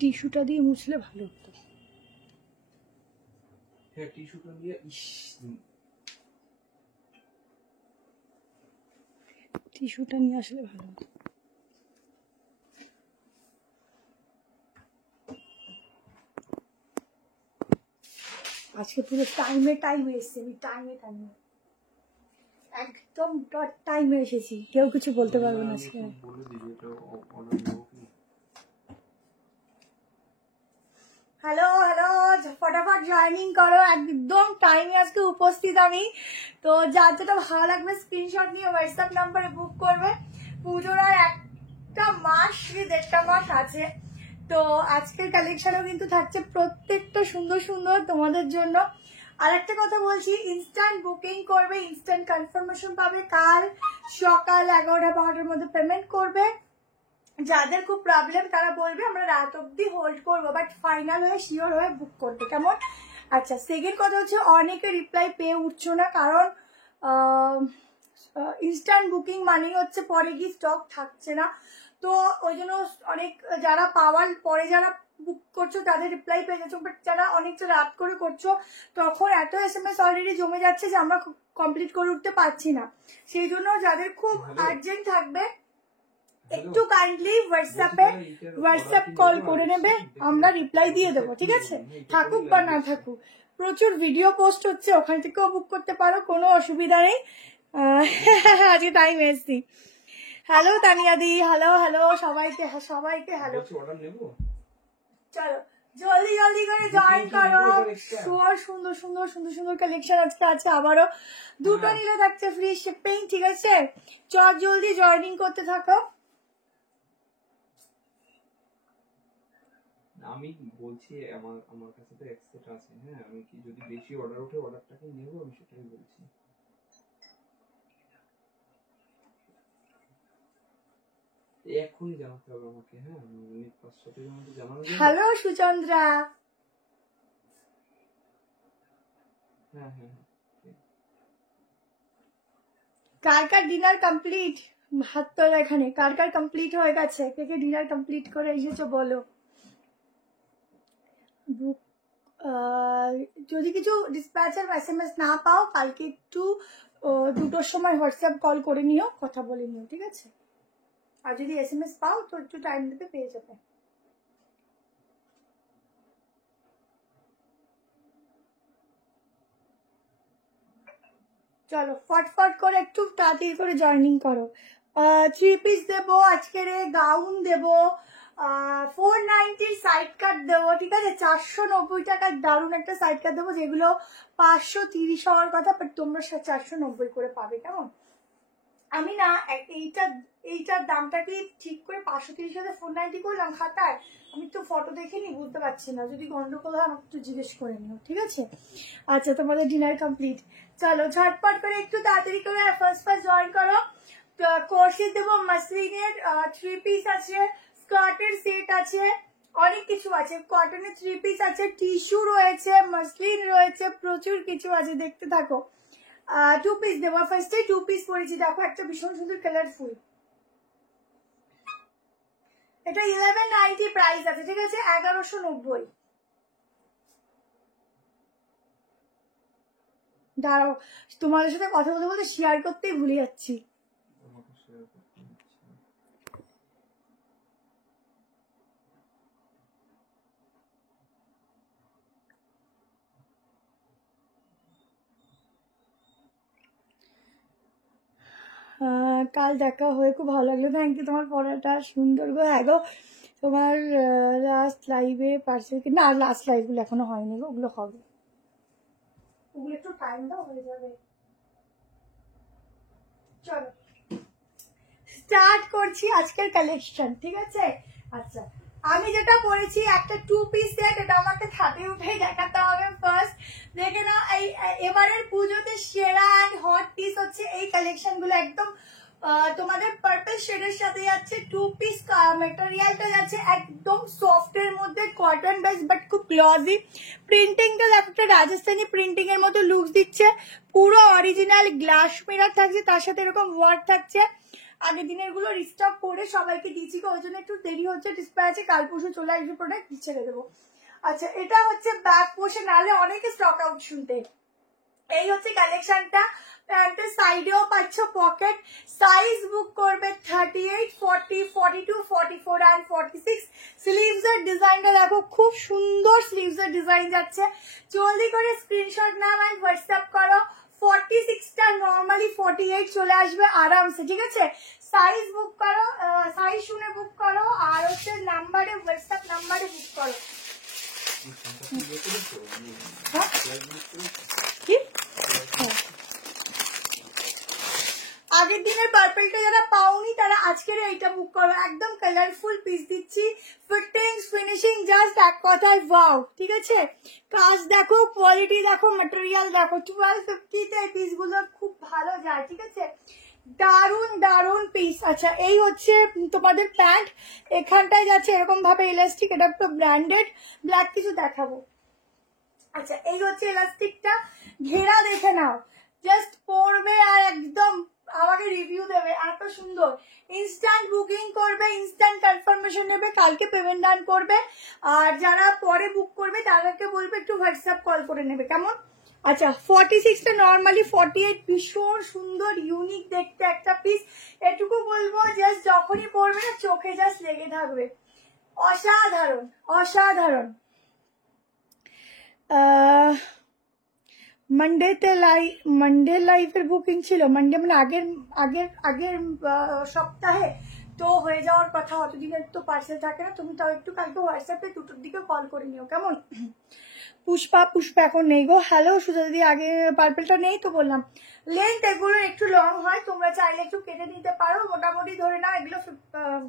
টিস্যুটা দিয়ে মুছলে ভালো হতো। হ্যাঁ টিস্যুটা দিয়ে টিস্যুটা নিয়ে আসলে ভালো হতো। আজকে পুরো টাইমে এসেছি আমি, টাইমে একদম ডট টাইমে এসেছি, কেউ কিছু বলতে পারবে না আজকে। হ্যালো ফটাফট জয়েনিং করো, একদম টাইমে আজকে উপস্থিত আমি। তো যার যেটা ভালো লাগবে স্ক্রিনশট নিয়ে হোয়াটসঅ্যাপ নাম্বারে বুক করবে। পুজোর আর একটা মাস কি 1.5 মাস আছে। তো আজকের কালেকশনও কিন্তু থাকছে প্রত্যেকটা সুন্দর সুন্দর তোমাদের জন্য। আর একটা কথা বলছি, ইনস্ট্যান্ট বুকিং করবে, ইনস্ট্যান্ট কনফার্মেশন পাবে। কাল সকাল 11টা-12টার মধ্যে পেমেন্ট করবে। যাদের খুব প্রবলেম তারা বলবে, আমরা রাত অব্দি হোল্ড করবো, বাট ফাইনাল হয়ে শিওর হয়ে বুক করবে, কেমন? আচ্ছা, সেকেন্ড কথা হচ্ছে অনেকে রিপ্লাই পেয়ে উঠছো না, কারণ ইনস্ট্যান্ট বুকিং মানেই হচ্ছে পরে গিয়ে স্টক থাকছে না। তো ওই জন্য অনেক যারা পাওয়ার পরে যারা বুক করছো তাদের রিপ্লাই পেয়ে যাচ্ছ, বাট যারা অনেকটা রাত করে করছো তখন এত SMS অলরেডি জমে যাচ্ছে যে আমরা কমপ্লিট করে উঠতে পারছি না। সেই জন্য যাদের খুব আর্জেন্ট থাকবে একটু কাইন্ডলি হোয়াটসঅ্যাপ কল করে নেবে, আমরা রিপ্লাই দিয়ে দেবো, ঠিক আছে? থাকুক বা না থাকুক, প্রচুর ভিডিও পোস্ট হচ্ছে, ওখান থেকেও বুক করতে পারো, কোনো অসুবিধা নেই। আজকে টাইম এসছি। হ্যালো তানিয়াদি, হ্যালো সবাইকে হ্যালো। চলো জলদি করে জয়েন করো। সুন্দর কালেকশন আজকে আছে, আবারও দুটো নিলে থাকছে ফ্রি শিপিং, ঠিক আছে? চট জলদি জয়েনিং করতে থাকো। আমি বলছি আমার কাছে তো এক্সেট আছে। হ্যাঁ, আমি কি যদি বেশি অর্ডার ওঠে অর্ডারটাকে নেব, আমি সেটাই বলছি। এখনই জানাতে হবে আমাকে। হ্যাঁ, মিনিট 5-6 এর মধ্যে জানানো যাবে। হ্যালো সুচন্দ্রা। হ্যাঁ কার ডিনার কমপ্লিট? হাত তোলা এখানে। কার কমপ্লিট হয়ে গেছে? কে ডিনার কমপ্লিট করে এসেছো বলো। যদি কিছু ডিসপ্যাচার SMS না পাও, কালকে একটু 2টোর সময় হোয়াটসঅ্যাপ কল করে নিও, কথা বলে নিও, ঠিক আছে? আর যদি SMS পাও তো একটু টাইম দিতে পেয়ে যাবে। চলো ফটফট করে একটু তাড়াতাড়ি করে জয়েনিং করো। 3 পিস দেবো আজকের, গাউন দেবো, 490 সাইড কাট দেবো, ঠিক আছে? 490 টাকার দারুণ একটা সাইড কাট দেবো, যেগুলো 530 হওয়ার কথা, বাট তোমরা 490 করে পাবে, কেমন? আমি না এইটার দামটা কি ঠিক করে 530 হাজার 490 করলাম খাতায়? আমি তো ফটো দেখিনি, বুঝতে পারছি না। যদি গন্ডগোল হয় আমাকে একটু জিজ্ঞেস করে নিও, ঠিক আছে? আচ্ছা, তোমাদের ডিনার কমপ্লিট। চলো ঝটপট করে একটু তাড়াতাড়ি করে ফার্স্ট জয়েন করো। কোর্সেস দেবো, মাসলিনের 3 পিস আছে, স্কার্টের সেট আছে, অনেক কিছু আছে। কটনের 3 পিস আছে, টিস্যু রয়েছে, মাসলিন রয়েছে, প্রচুর কিছু আছে, দেখতে থাকো। 2 পিস দেবো। ফার্স্টে 2 পিস পরেছি, দেখো একটা ভীষণ সুন্দর কালারফুল। এটা 1190 প্রাইস আছে, ঠিক আছে? 1190। দাঁড়াও, তোমাদের সাথে কথা বলতে শেয়ার করতেই ভুলে যাচ্ছি। কাল দেখা হয়ে খুব ভালো লাগলো, থ্যাংক ইউ। তোমার পড়াটা সুন্দর গো। হ্যাঁ গো, তোমার লাস্ট লাইভে পার্সেল না, লাস্ট লাইভগুলো এখনো হয়নি গো, ওগুলো হবে, ওগুলো একটু টাইম দাও, হয়ে যাবে। চলো স্টার্ট করছি আজকের কালেকশন, ঠিক আছে? আচ্ছা, আমি যেটা পরেছি একটা 2 পিস সেট, এটা আমাকে হাতে উঠেই দেখাতে হবে ফার্স্ট। দেখে না, এবারের পুজোতে সেরা অ্যান্ড হট পিস হচ্ছে এই কালেকশন গুলো। একদম তোমাদের পার্পল শেডের সাথে যাচ্ছে। 2 পিস মেটেরিয়ালটা যাচ্ছে একদম সফট এর মধ্যে, কটন বেস, বাট খুব গ্লসি। প্রিন্টিংটা একটা রাজস্থানি প্রিন্টিং এর মতো লুকস দিচ্ছে। পুরো অরিজিনাল গ্লাস মিরর থাকছে, তার সাথে এরকম ওয়ার্ক থাকছে। আগের দিনের গুলো রিস্টক করে সবাইকে দিয়েছি, ওই জন্য একটু দেরি হচ্ছে, ডিসপ্লে আছে, কাল পরশু চলে আসবে প্রোডাক্ট, ছেড়ে দেবো। আচ্ছা, এটা হচ্ছে ব্যাক পোর্শন, নাহলে অনেকে স্টক আউট শুনতে। এই হচ্ছে কালেকশনটা, প্যান্টের সাইডেও পাচ্ছ পকেট। সাইজ বুক করবে 38, 40, 42, 44 and 46। স্লিভস এর ডিজাইনটা দেখো, খুব সুন্দর স্লিভস এর ডিজাইন যাচ্ছে। জলদি করে স্ক্রিনশট নাও এন্ড হোয়াটসঅ্যাপ করো। 46টা নর্মালি 48 চলে আসবে আরামসে, ঠিক আছে? সাইজ বুক করো, সাইজ শুনে বুক করো, আর হচ্ছে নাম্বারে, হোয়াটসঅ্যাপ নাম্বারে বুক করো। কি আগের দিনের পার্পলটা যারা পাওনি তারা আজকের এইটা বুক করো, একদম কালারফুল পিস দিচ্ছি, ফিটিংস ফিনিশিং জাস্ট এক কথায় ওয়াও, ঠিক আছে? কাজ দেখো, কোয়ালিটি দেখো, ম্যাটেরিয়াল দেখো। 1250 তে পিসগুলো খুব ভালো যায়, ঠিক আছে? দারুন দারুন পিস। আচ্ছা, এই হচ্ছে তোমাদের প্যান্ট, এখানটায় যাচ্ছে এরকম ভাবে ইলাস্টিক, এটা একটু ব্র্যান্ডেড, ব্ল্যাক কিছু দেখাবো। আচ্ছা, এই হচ্ছে ইলাস্টিকটা, ঘেরা দেখে নাও, জাস্ট পরবে আর একদম আমাকে রিভিউ দেবে, এত সুন্দর। ইনস্ট্যান্ট বুকিং করবে, ইনস্ট্যান্ট কনফার্মেশন নেবে, কালকে পেমেন্ট ডান করবে, আর যারা পরে বুক করবে তাদেরকে বলবে একটু হোয়াটসঅ্যাপ কল করে নেবে, কেমন? আচ্ছা, 46টা নর্মালি 48, ভীষণ সুন্দর ইউনিক দেখতে একটা পিস। এটুকু বলবো, জাস্ট যখনই পরবে না চোখে জাস্ট লেগে থাকবে, অসাধারণ অসাধারণ। মানডে লাইভের বুকিং ছিল, মানডে মানে আগের আগের আগের সপ্তাহে, তো হয়ে যাওয়ার কথা, অতদিনের তো পার্সেল থাকে না। তুমি তাও একটু কালকে হোয়াটসঅ্যাপে 2টোর দিকে কল করে নিও, কেমন? পুষ্পা এখন নেই গো। হ্যালো সুজা দিদি, আগে পার্পেলটা নেই তো বললাম। লেন্থ এগুলো একটু লং হয়, তোমরা চাইলে একটু কেটে নিতে পারো, মোটামুটি ধরে নাও এগুলো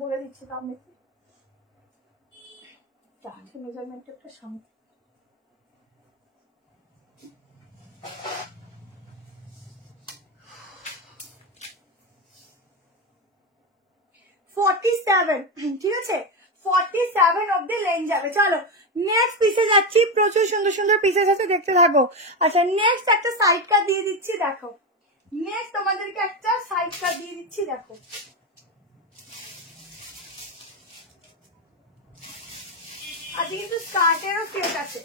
বলে দিচ্ছি দাম। মেজারমেন্ট একটা সামনে 47, ঠিক আছে? 47 অব্দি লেন যাবে। চলো নেক্সট পিসে যাচ্ছি, প্রচুর সুন্দর সুন্দর পিসেস আছে, দেখতে থাকো। আচ্ছা, নেক্সট একটা সাইড কাট দিয়ে দিচ্ছি, দেখো। নেক্সট তোমাদেরকে একটা সাইড কাট দিয়ে দিচ্ছি, দেখো। আজকে কিন্তু স্কার্টেরও সেট আছে।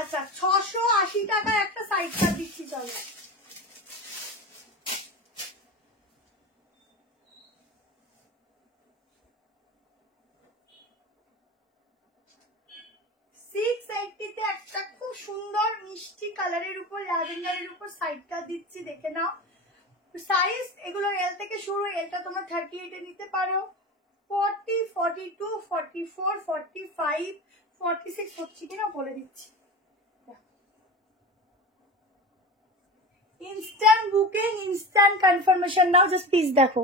আচ্ছা, 680 টাকায় একটা সাইড কাট দিচ্ছি, চলো। একটা খুব সুন্দর মিষ্টি কালারের উপর, ল্যাভেন্ডারের উপর সাইড কাট দিচ্ছি, দেখে নাও। সাইজ এগুলো এল থেকে শুরু, এলটা তোমরা 38 এ নিতে পারো, 40, 42, 44, 45, 46 হচ্ছে কিনা বলে দিচ্ছি। ইনস্ট্যান্ট বুকিং, ইনস্ট্যান্ট কনফার্মেশন নাও, জাস্ট পিস দেখো।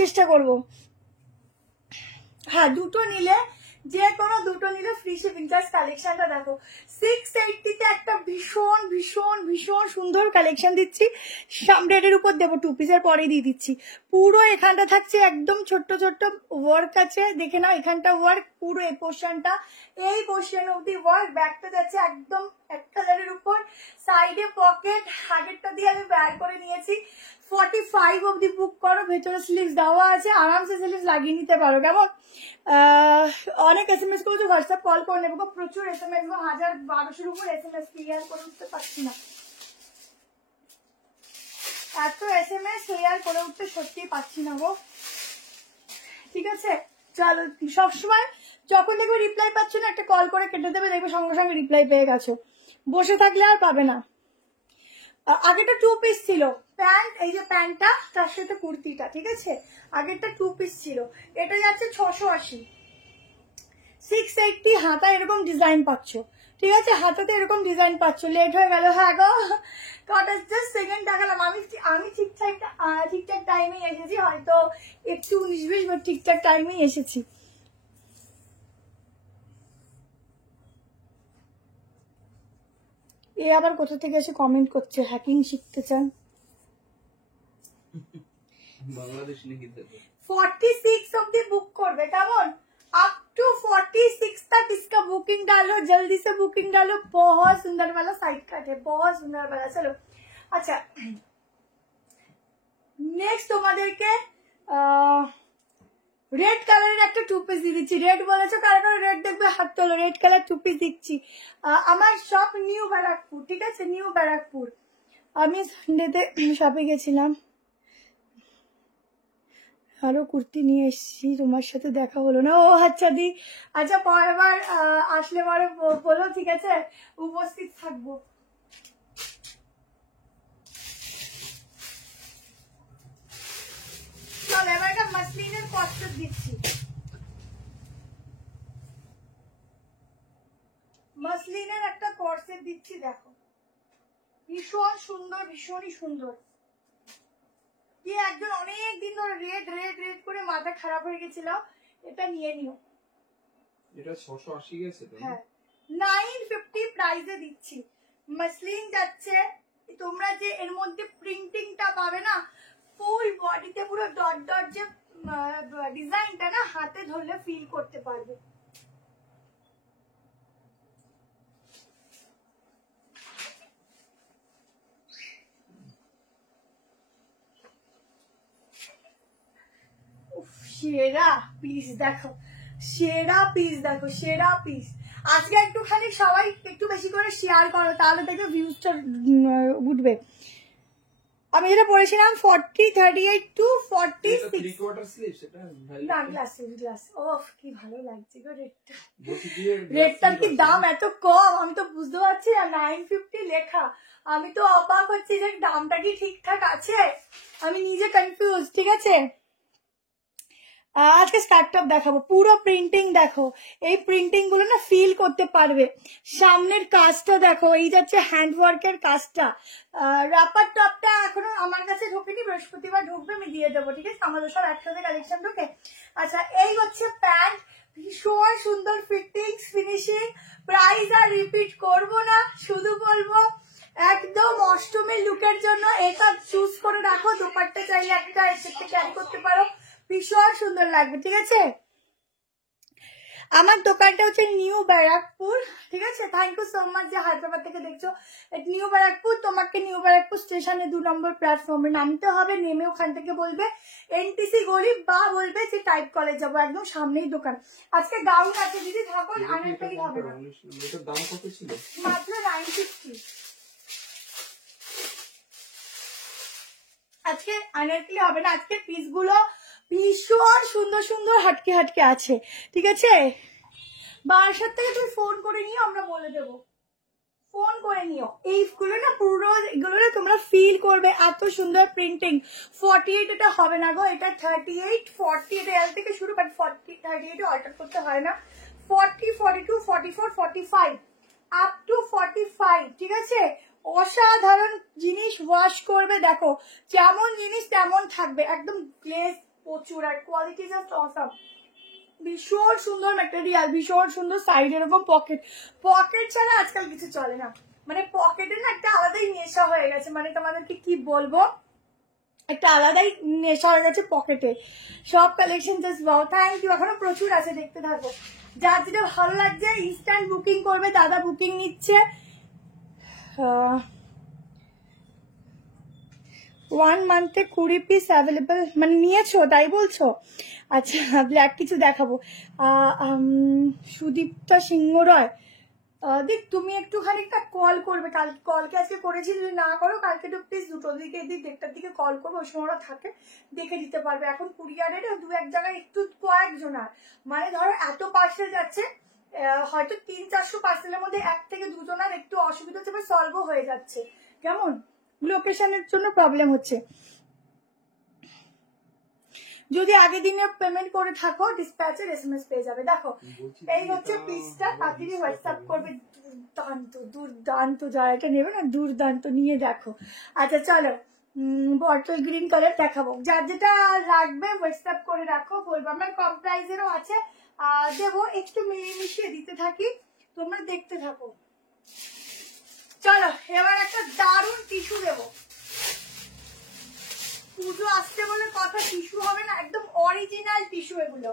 চেষ্টা করবো, হ্যাঁ দুটো নিলে, যে কোনো দুটো নিলে ফ্রি শিপিং। জাস্ট কালেকশনটা দেখো, 680 তে একটা ভীষণ ভীষণ ভীষণ সুন্দর কালেকশন দিচ্ছি, সামরেডের উপর দেবো, 2 পিসের পরে দিয়ে দিচ্ছি। পুরো এখানটা থাকছে একদম ছোট্ট ছোট্ট ওয়ার্ক আছে, দেখে নাও, এখানটা ওয়ার্ক, পুরো এই পোর্শনটা, এই পোর্শন অব্দি ওয়ার্ক, ব্যাগটা যাচ্ছে একদম এক কালারের উপর, সাইডে পকেট, আগেরটা দিয়ে আমি ব্যাগ করে নিয়েছি। 45 অব্দি বুক করো, ভেতরে স্লিভস দেওয়া আছে, আরামসে স্লিভস লাগিয়ে নিতে পারো, কেমন? অনেক SMS করেছো, হোয়াটসঅ্যাপ কল করে নেবো, প্রচুর SMS, 1000-1200 উপর SMS ক্লিয়ার করে উঠতে পারছি না, এত SMS ক্লিয়ার করে উঠতে সত্যি পাচ্ছি না গো, ঠিক আছে? চলো, সবসময় যখন দেখবে রিপ্লাই পাচ্ছ না, একটা কল করে কেটে দেবে, দেখবে সঙ্গে সঙ্গে রিপ্লাই পেয়ে গেছো, বসে থাকলে আর পাবে না। আগেটা 2 পিস ছিল প্যান্ট, এই যে প্যান্টটা তার সাথে কুর্তিটা, ঠিক আছে? আগেরটা 2 পিস ছিল, এটা যাচ্ছে 680। 680 হাতা এরকম ডিজাইন পাচ্ছ, ঠিক আছে? হাতাতে এরকম ডিজাইন পাচ্ছ। লেট হয়ে গেল, হ্যাঁ গো, কটা জাস্ট সেকেন্ড দেখালাম। আমি ঠিকঠাক টাইমেই এসেছি, হয়তো একটু 19-20, বাট ঠিকঠাক টাইমেই এসেছি। এ আবার কোথা থেকে এসে কমেন্ট করছে, হ্যাকিং শিখতে চান? बांग्लादेश नहीं 46 অব্দি বুক করবে, কেমন? अप टू 46 तक इसका बुकिंग डालो, जल्दी से बुकिंग डालो। बहुत सुंदर वाला साइड कट है, बहुत सुंदर वाला। चलो, अच्छा নেক্সট তোমাদেরকে রেড কালারের একটা 2 পিস দিয়ে দিচ্ছি। রেড বলেছো, কারা কারা রেড দেখবে হাত তোলো। রেড কালার 2 পিস দিচ্ছি। আমার শপ নিউ ব্যারাকপুর, ঠিক আছে, নিউ ব্যারাকপুর। আমি সানডেতে শপে গেছিলাম, আরো কুর্তি নিয়ে এসেছি, তোমার সাথে দেখা হলো না। ও আচ্ছা দি, আচ্ছা পরের বার আসলে পরে বলো, ঠিক আছে, উপস্থিত থাকবো। চল এবার একটা মাসলিনের কস্টেপ দিচ্ছি। মাসলিনের একটা কর্সেট দিচ্ছি, দেখো ভীষণ সুন্দর, ভীষণই সুন্দর। কি একজন অনেক দিন ধরে রেড রেড রেড করে মাথা খারাপ হয়ে গেছিল, এটা নিয়ে নিও। এটা 680 গেছে তো? হ্যাঁ 950 প্রাইসে দিচ্ছি। মাসলিন যাচ্ছে, তোমরা যে এর মধ্যে প্রিন্টিংটা পাবে না, ফুল বডিতে পুরো ডট ডট যে ডিজাইনটা না, হাতে ধরলে ফিল করতে পারবে। সেরা পিস দেখো, সেরা পিস দেখো, সেরা পিস। আজকে একটুখানি সবাই একটু বেশি করে শেয়ার করো, তাহলে দেখো ভিউজটা উঠবে। আমি যেটা পড়েছিলাম 40, 38 to 46। না গ্লাস গ্লাস। ওফ কি ভালো লাগছে গো রেডটা। রেডটার কি দাম এত কম, আমি তো বুঝতে পারছি না। 950 লেখা, আমি তো অবাক হচ্ছি যে দামটা কি ঠিকঠাক আছে, আমি নিজে কনফিউজ। ঠিক আছে, আজকে স্টার্টআপ দেখাবো, পুরো প্রিন্টিং দেখো। এই প্রিন্টিং গুলো না ফিল করতে পারবে। সামনের কাজটা দেখো, এই যাচ্ছে হ্যান্ড ওয়ার্কের কাজটা। রাপার টপটা এখনো আমার কাছে ঢোকেনি, বৃহস্পতিবার ঢুকবে, আমি দিয়ে দেবো। ঠিক আছে, আমাদের সব একসাথে কালেকশন ঢোকে। আচ্ছা এই হচ্ছে প্যান্ট, ভীষণ সুন্দর ফিটিংস, ফিনিশিং। প্রাইস আর রিপিট করবো না, শুধু বলবো একদম অষ্টমীর লুকের জন্য এটা চুজ করে রাখো। দোপাট্টা চাইলে একটা এর সাথে ক্যারি করতে পারো, ভীষণ সুন্দর লাগবে। ঠিক আছে, আমার দোকানটা হচ্ছে নিউ ব্যারাকপুর। ঠিক আছে, থ্যাংক ইউ সো মাচ যে হায়দ্রাবাদ থেকে দেখছো। নিউ ব্যারাকপুর, তোমাকে নিউ ব্যারাকপুর স্টেশনে 2 নম্বর প্ল্যাটফর্মে নামতে হবে। নেমে ওখান থেকে বলবে এনটিসি গরিব, বা বলবে যে টাইপ কলেজ যাবো, একদম সামনেই দোকান। আজকে গাউন আছে দিদি, থাকো, আনারকলি হবে না। এটার দাম কত ছিল? মাত্র 950। আজকে আনারকলি হবে না, আজকে পিসগুলো ভীষণ সুন্দর সুন্দর হাটকে হাটকে আছে। ঠিক আছে, বাসার থেকে তুমি ফোন করে নিও, আমরা বলে দেবো, ফোন করে নিও। এইগুলো না পুরো, এগুলো না তোমরা ফিল করবে, এত সুন্দর প্রিন্টিং। 48 এটা হবে না গো, এটা 38, 40, এটা এল থেকে শুরু, বাট 40, 38 অল্টার করতে হয় না। 40, 42, 44, 45 আপ টু 45। ঠিক আছে, অসাধারণ জিনিস, ওয়াশ করবে দেখো, যেমন জিনিস তেমন থাকবে, একদম গ্লেজ প্রচুর, আর কোয়ালিটি জাস্ট অসাম। ভীষণ সুন্দর ম্যাটেরিয়াল, ভীষণ সুন্দর। সাইড এরকম পকেট, পকেট ছাড়া আজকাল কিছু চলে না, মানে পকেটে না একটা আলাদাই নেশা হয়ে গেছে, মানে তোমাদেরকে কি বলবো, একটা আলাদাই নেশা হয়ে গেছে পকেটে। সব collection just wow, thank you. এখনো প্রচুর আছে, দেখতে থাকো। যার যেটা ভালো লাগছে ইনস্ট্যান্ট বুকিং করবে, দাদা বুকিং নিচ্ছে। 1 মান্থে 20 পিস অ্যাভেলেবল, মানে নিয়েছো তাই বলছো? আচ্ছা ব্ল্যাক কিছু দেখাবো। সুদীপ্তা সিংহ রয়, দেখ তুমি একটুখানি একটা কল করবে, কাল কলকে আজকে করেছি, যদি না করো কালকে একটু প্লিজ দুটোর দিকে, এদিক দেড়টার দিকে কল করবো, ওই সময় ওরা থাকে, দেখে দিতে পারবে। এখন কুরিয়ারের 2-1 জায়গায় একটু কয়েকজনার, মানে ধরো এত পার্সেল যাচ্ছে, হয়তো 300-400 পার্সেলের মধ্যে 1 থেকে 2 জনের একটু অসুবিধা হচ্ছে, সলভও হয়ে যাচ্ছে। কেমন, লোকেশনের জন্য প্রবলেম হচ্ছে। যদি আগে দিনে পেমেন্ট করে থাকো, ডিসপ্যাচের এসএমএস পেয়ে যাবে। দেখো এই হচ্ছে পিসটা, তাড়াতাড়ি হোয়াটসঅ্যাপ করবে। দুর্দান্ত দুর্দান্ত, যারা এটা নেবে না দুর্দান্ত, নিয়ে দেখো। আচ্ছা চলো, বটল গ্রিন কালার দেখাবো, যার যেটা লাগবে হোয়াটসঅ্যাপ করে রাখো, বলবো। আমার কম প্রাইসেরও আছে, দেবো, একটু মিশিয়ে দিতে থাকি, তোমরা দেখতে থাকো। চলো এবার একটা দারুণ টিস্যু দেবো, পুজো আসতে বলে কথা, টিস্যু হবে না, একদম অরিজিনাল টিস্যু এগুলো।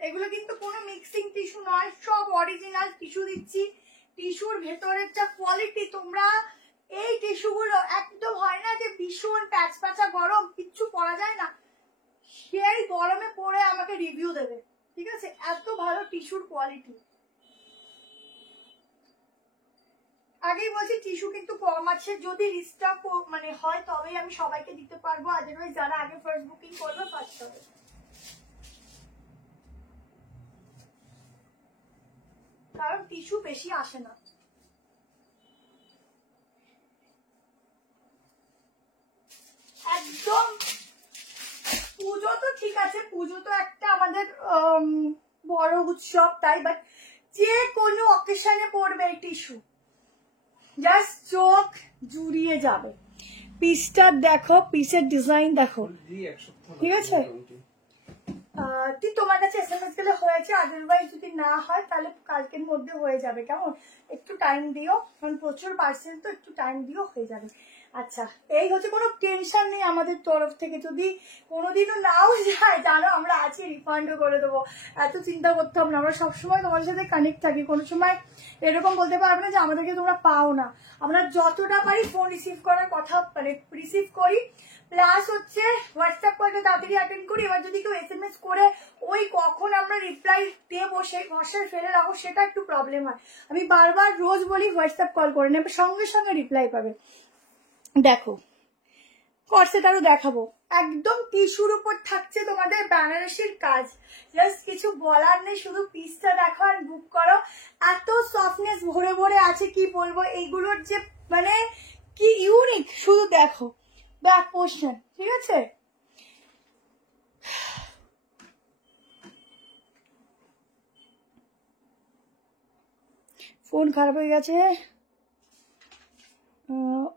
এগুলো কিন্তু কোনো মিক্সিং টিস্যু নয়, সব অরিজিনাল টিস্যু দিচ্ছি। টিস্যুর ভেতরের যা কোয়ালিটি, তোমরা এই টিস্যুগুলো একদম হয় না যে ভীষণ প্যাচ প্যাচা গরম, কিচ্ছু পরা যায় না, সেই গরমে পরে আমাকে রিভিউ দেবে, ঠিক আছে? এত ভালো টিস্যুর কোয়ালিটি। আগেই বলছি টিস্যু কিন্তু কম আছে, যদি রিস্টক মানে হয় তবেই আমি সবাইকে দিতে পারবো, আদারওয়াইজ যারা আগে ফার্স্ট বুকিং করবে ফার্স্ট হবে, কারণ টিস্যু বেশি আসে না। একদম পুজো তো ঠিক আছে, পুজো তো একটা আমাদের বড় উৎসব, তাই, বাট যে কোনো অকেশনে পড়বে এই টিস্যু, জাস্ট চোখ জুড়িয়ে যাবে। পিসটা দেখো, পিসের ডিজাইন দেখো, ঠিক আছে? তুই তোমার কাছে এসএমএস গেলে হয়েছে, আদারওয়াইজ যদি না হয় তাহলে কালকের মধ্যে হয়ে যাবে, কেমন? একটু টাইম দিও, কারণ প্রচুর পার্সেল তো, একটু টাইম দিও, হয়ে যাবে। আচ্ছা, এই হচ্ছে, কোনো টেনশন নেই আমাদের তরফ থেকে, যদি কোনোদিনও নাও যায় জানো আমরা আছি, রিফান্ডও করে দেবো, এত চিন্তা করতে হবে না, আমরা সবসময় তোমাদের সাথে কানেক্ট থাকি, কোনো সময় এরকম বলতে পারবে না যে আমাদেরকে তোমরা পাও না, আমরা যতটা পারি ফোন রিসিভ করার কথা মানে রিসিভ করি, প্লাস হচ্ছে হোয়াটসঅ্যাপ কলটা তাড়াতাড়ি অ্যাটেন্ড করি। এবার যদি কেউ এসএমএস করে ওই কখন আমরা রিপ্লাই দেবো সেই ভরসায় ফেলে রাখো, সেটা একটু প্রবলেম হয়। আমি বারবার রোজ বলি হোয়াটসঅ্যাপ কল করে নেবে, সঙ্গে সঙ্গে রিপ্লাই পাবে। দেখো কর্সেটারও দেখাবো, একদম টিস্যুর উপর থাকছে তোমাদের বেনারসির কাজ, জাস্ট কিছু বলার নেই, শুধু পিসটা দেখো আর বুক করো। এত সফটনেস ভরে ভরে আছে, কি বলবো, এইগুলোর যে মানে কি ইউনিক, শুধু দেখো ব্যাক পোর্শন, ঠিক আছে? ফোন খারাপ হয়ে গেছে,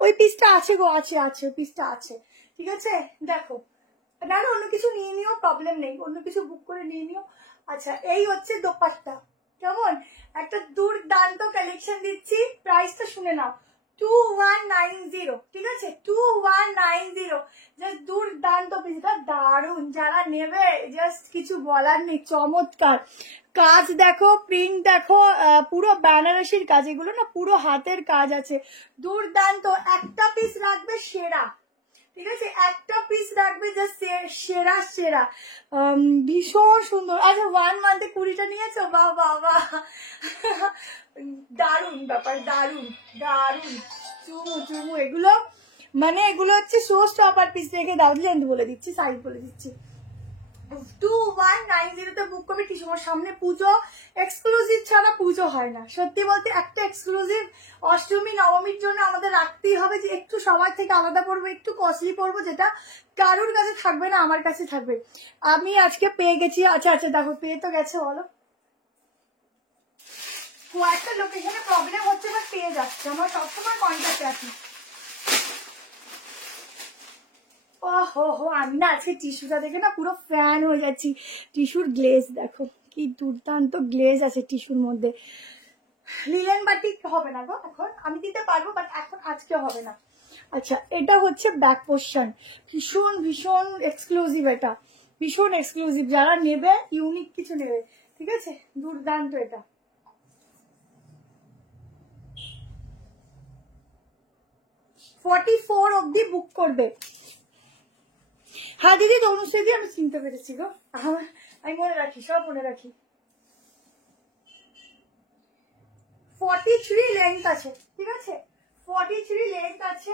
ওই পিসটা আছে গো, আছে আছে পিসটা আছে, ঠিক আছে? দেখো, না না অন্য কিছু নিয়ে নিও, প্রবলেম নেই, অন্য কিছু বুক করে নিয়ে নিও। আচ্ছা, এই হচ্ছে দোপাট্টা, কেমন একটা দুর্দান্ত কালেকশন দিচ্ছি, প্রাইসটা শুনে নাও, 2190, ঠিক আছে? 2190, জাস্ট দুর্দান্ত পিসটা, দারুণ, যারা নেবে জাস্ট কিছু বলার নেই, চমৎকার কাজ দেখো, প্রিন্ট দেখো, পুরো বেনারসির কাজ, এগুলো না পুরো হাতের কাজ আছে, দুর্দান্ত। একটা পিস রাখবে সেরা, ঠিক আছে? একটা পিস রাখবে যে সেরা সেরা, ভীষণ সুন্দর। আচ্ছা, 1 মান্থে 20টা নিয়েছো, বাহ বাহ বাহ, দারুণ ব্যাপার, দারুণ দারুণ, চুমু চুমু, এগুলো মানে এগুলো হচ্ছে শো স্টপার পিস, রেখে দাও, লেন্থ বলে দিচ্ছি, সাইজ বলে দিচ্ছি। 2190 বুক করবে। টিসমোর সামনে পুজো, এক্সক্লুসিভ ছাড়া পুজো হয় না, সত্যি বলতে একটা এক্সক্লুসিভ অষ্টমী নবমীর জন্য আমাদের রাখতেই হবে, যে একটু সবার থেকে আলাদা পড়বো, একটু কস্টলি পড়বো, যেটা কারুর কাছে থাকবে না, আমার কাছে থাকবে। আমি আজকে পেয়ে গেছি, আচ্ছা আচ্ছা দেখো পেয়ে তো গেছে, বলো একটা লোকেশনে প্রবলেম হচ্ছে, বাট পেয়ে যাচ্ছে, আমার সবসময় কন্ট্যাক্টে আছি। আমি না আজকে টিস্যুটা দেখে না পুরো ফ্যান হয়ে যাচ্ছি, টিস্যুর গ্লেজ দেখো, কি দুর্দান্ত গ্লেজ আছে টিস্যুর মধ্যে। লিলেন বাটিক হবে না গো এখন, আমি দিতে পারবো বাট এখন আজকে হবে না। আচ্ছা, এটা হচ্ছে ব্যাক পোর্শন, ভীষণ ভীষণ এক্সক্লুসিভ, এটা ভীষণ এক্সক্লুসিভ, যারা নেবে ইউনিক কিছু নেবে, ঠিক আছে? দুর্দান্ত, এটা 44 অব্দি বুক করবে। হ্যাঁ দিদি, তনুশ্রী, আমি চিনতে পেরেছি গো, আমি মনে রাখি, সব মনে রাখি। 43 লেন্থ আছে, ঠিক আছে? 43 লেন্থ আছে।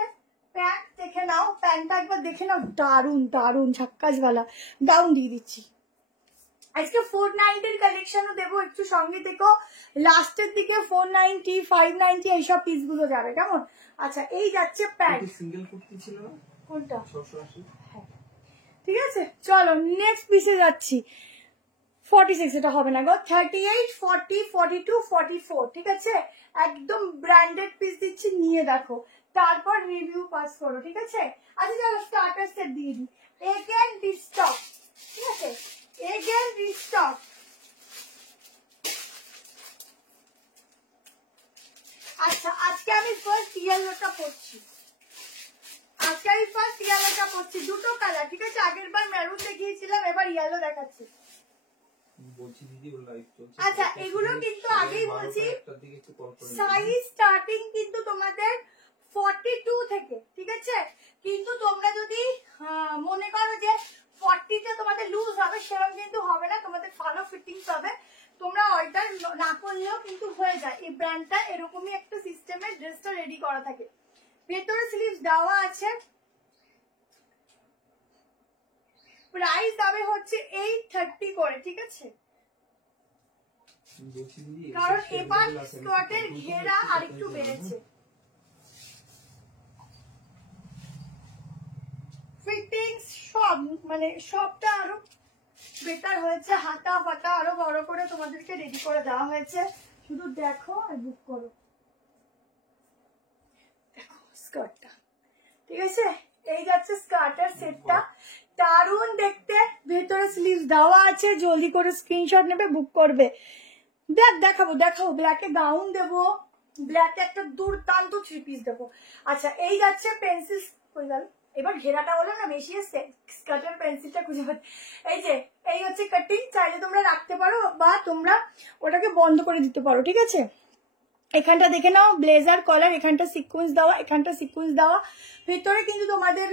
প্যান্ট দেখে নাও, প্যান্টটা একবার দেখে নাও, দারুন দারুন ঝাক্কাসওয়ালা। ডাউন দিয়ে দিচ্ছি। আজকে 490 কালেকশনও দেবো, একটু সঙ্গে থেকো, লাস্টের দিকে 490, 590 এইসব পিসগুলো যাবে, কেমন? আচ্ছা, এই যাচ্ছে প্যান্ট, সিঙ্গেল কুর্তি ছিল না কোনটা? 680, হ্যাঁ, ঠিক আছে, চলো নেক্সট পিসে যাচ্ছি। 46 এটা হবে না গো, 38, 40, 42, 44, ঠিক আছে? একদম ব্র্যান্ডেড পিস দিচ্ছি, নিয়ে দেখো, তারপর রিভিউ পাস করো, ঠিক আছে? আচ্ছা চলো স্টার্টার সেট দিয়ে দিই, এগেন রিস্টক, ঠিক আছে? Again restock. আচ্ছা, আজকে আমি ফার্স্ট ইয়েলোটা পরছি, আজকে আমি ফার্স্ট ইয়েলোটা পরছি, দুটো কালার, ঠিক আছে? আগের বার মেরুন দেখিয়েছিলাম, এবার ইয়েলো দেখাচ্ছি। বলছি দিদি ওর লাইভ চলছে। আচ্ছা, এগুলো কিন্তু আগেই বলছি, একটা দিকে একটু কল করে সাইজ স্টার্টিং কিন্তু তোমাদের 42 থেকে, ঠিক আছে? কিন্তু তোমরা যদি মনে করো যে 40-তে তোমাদের লুজ হবে, সেরকম কিন্তু হবে না, তোমাদের ভালো ফিটিংস হবে। তোমরা অল্টার না করলেও কিন্তু হয়ে যায়। এই ব্র্যান্ডটা এরকমই একটা সিস্টেমে ড্রেসটা রেডি করা থাকে। ভেতরে স্লিভস দেওয়া আছে। প্রাইস যাবে হচ্ছে 830 করে, ঠিক আছে? কারণ এবার স্কার্টের ঘেরা আরেকটু বেড়েছে। ফিটিংস সব মানে সবটা আরো বেটার হয়েছে। হাতা ফাতা আরো বড় করে তোমাদেরকে রেডি করে দেওয়া হয়েছে। শুধু দেখো আর বুক করো। দেখো স্কার্টটা, ঠিক আছে? এই যাচ্ছে স্কার্টের সেটটা, দারুণ দেখতে। ভেতরে স্লিভস দেওয়া আছে। জলদি করে স্ক্রিনশট নেবে, বুক করবে। দেখাবো ব্ল্যাকে গাউন দেবো, ব্ল্যাকে একটা দুর্দান্ত 3 পিস দেবো। আচ্ছা, এই যাচ্ছে পেন্সিল। কই গেল? এবার ঘেরাটা হলো না বেশি এসছে, স্কার্টের পেন্সিলটা খুঁজে পাচ্ছি। এই হচ্ছে কাটিং। চাইলে তোমরা রাখতে পারো বা তোমরা ওটাকে বন্ধ করে দিতে পারো, ঠিক আছে? এখানটা দেখে নাও, ব্লেজার কলার, এখানটা সিকোয়েন্স দেওয়া, এখানটা সিকোয়েন্স দেওয়া। ভিতরে কিন্তু তোমাদের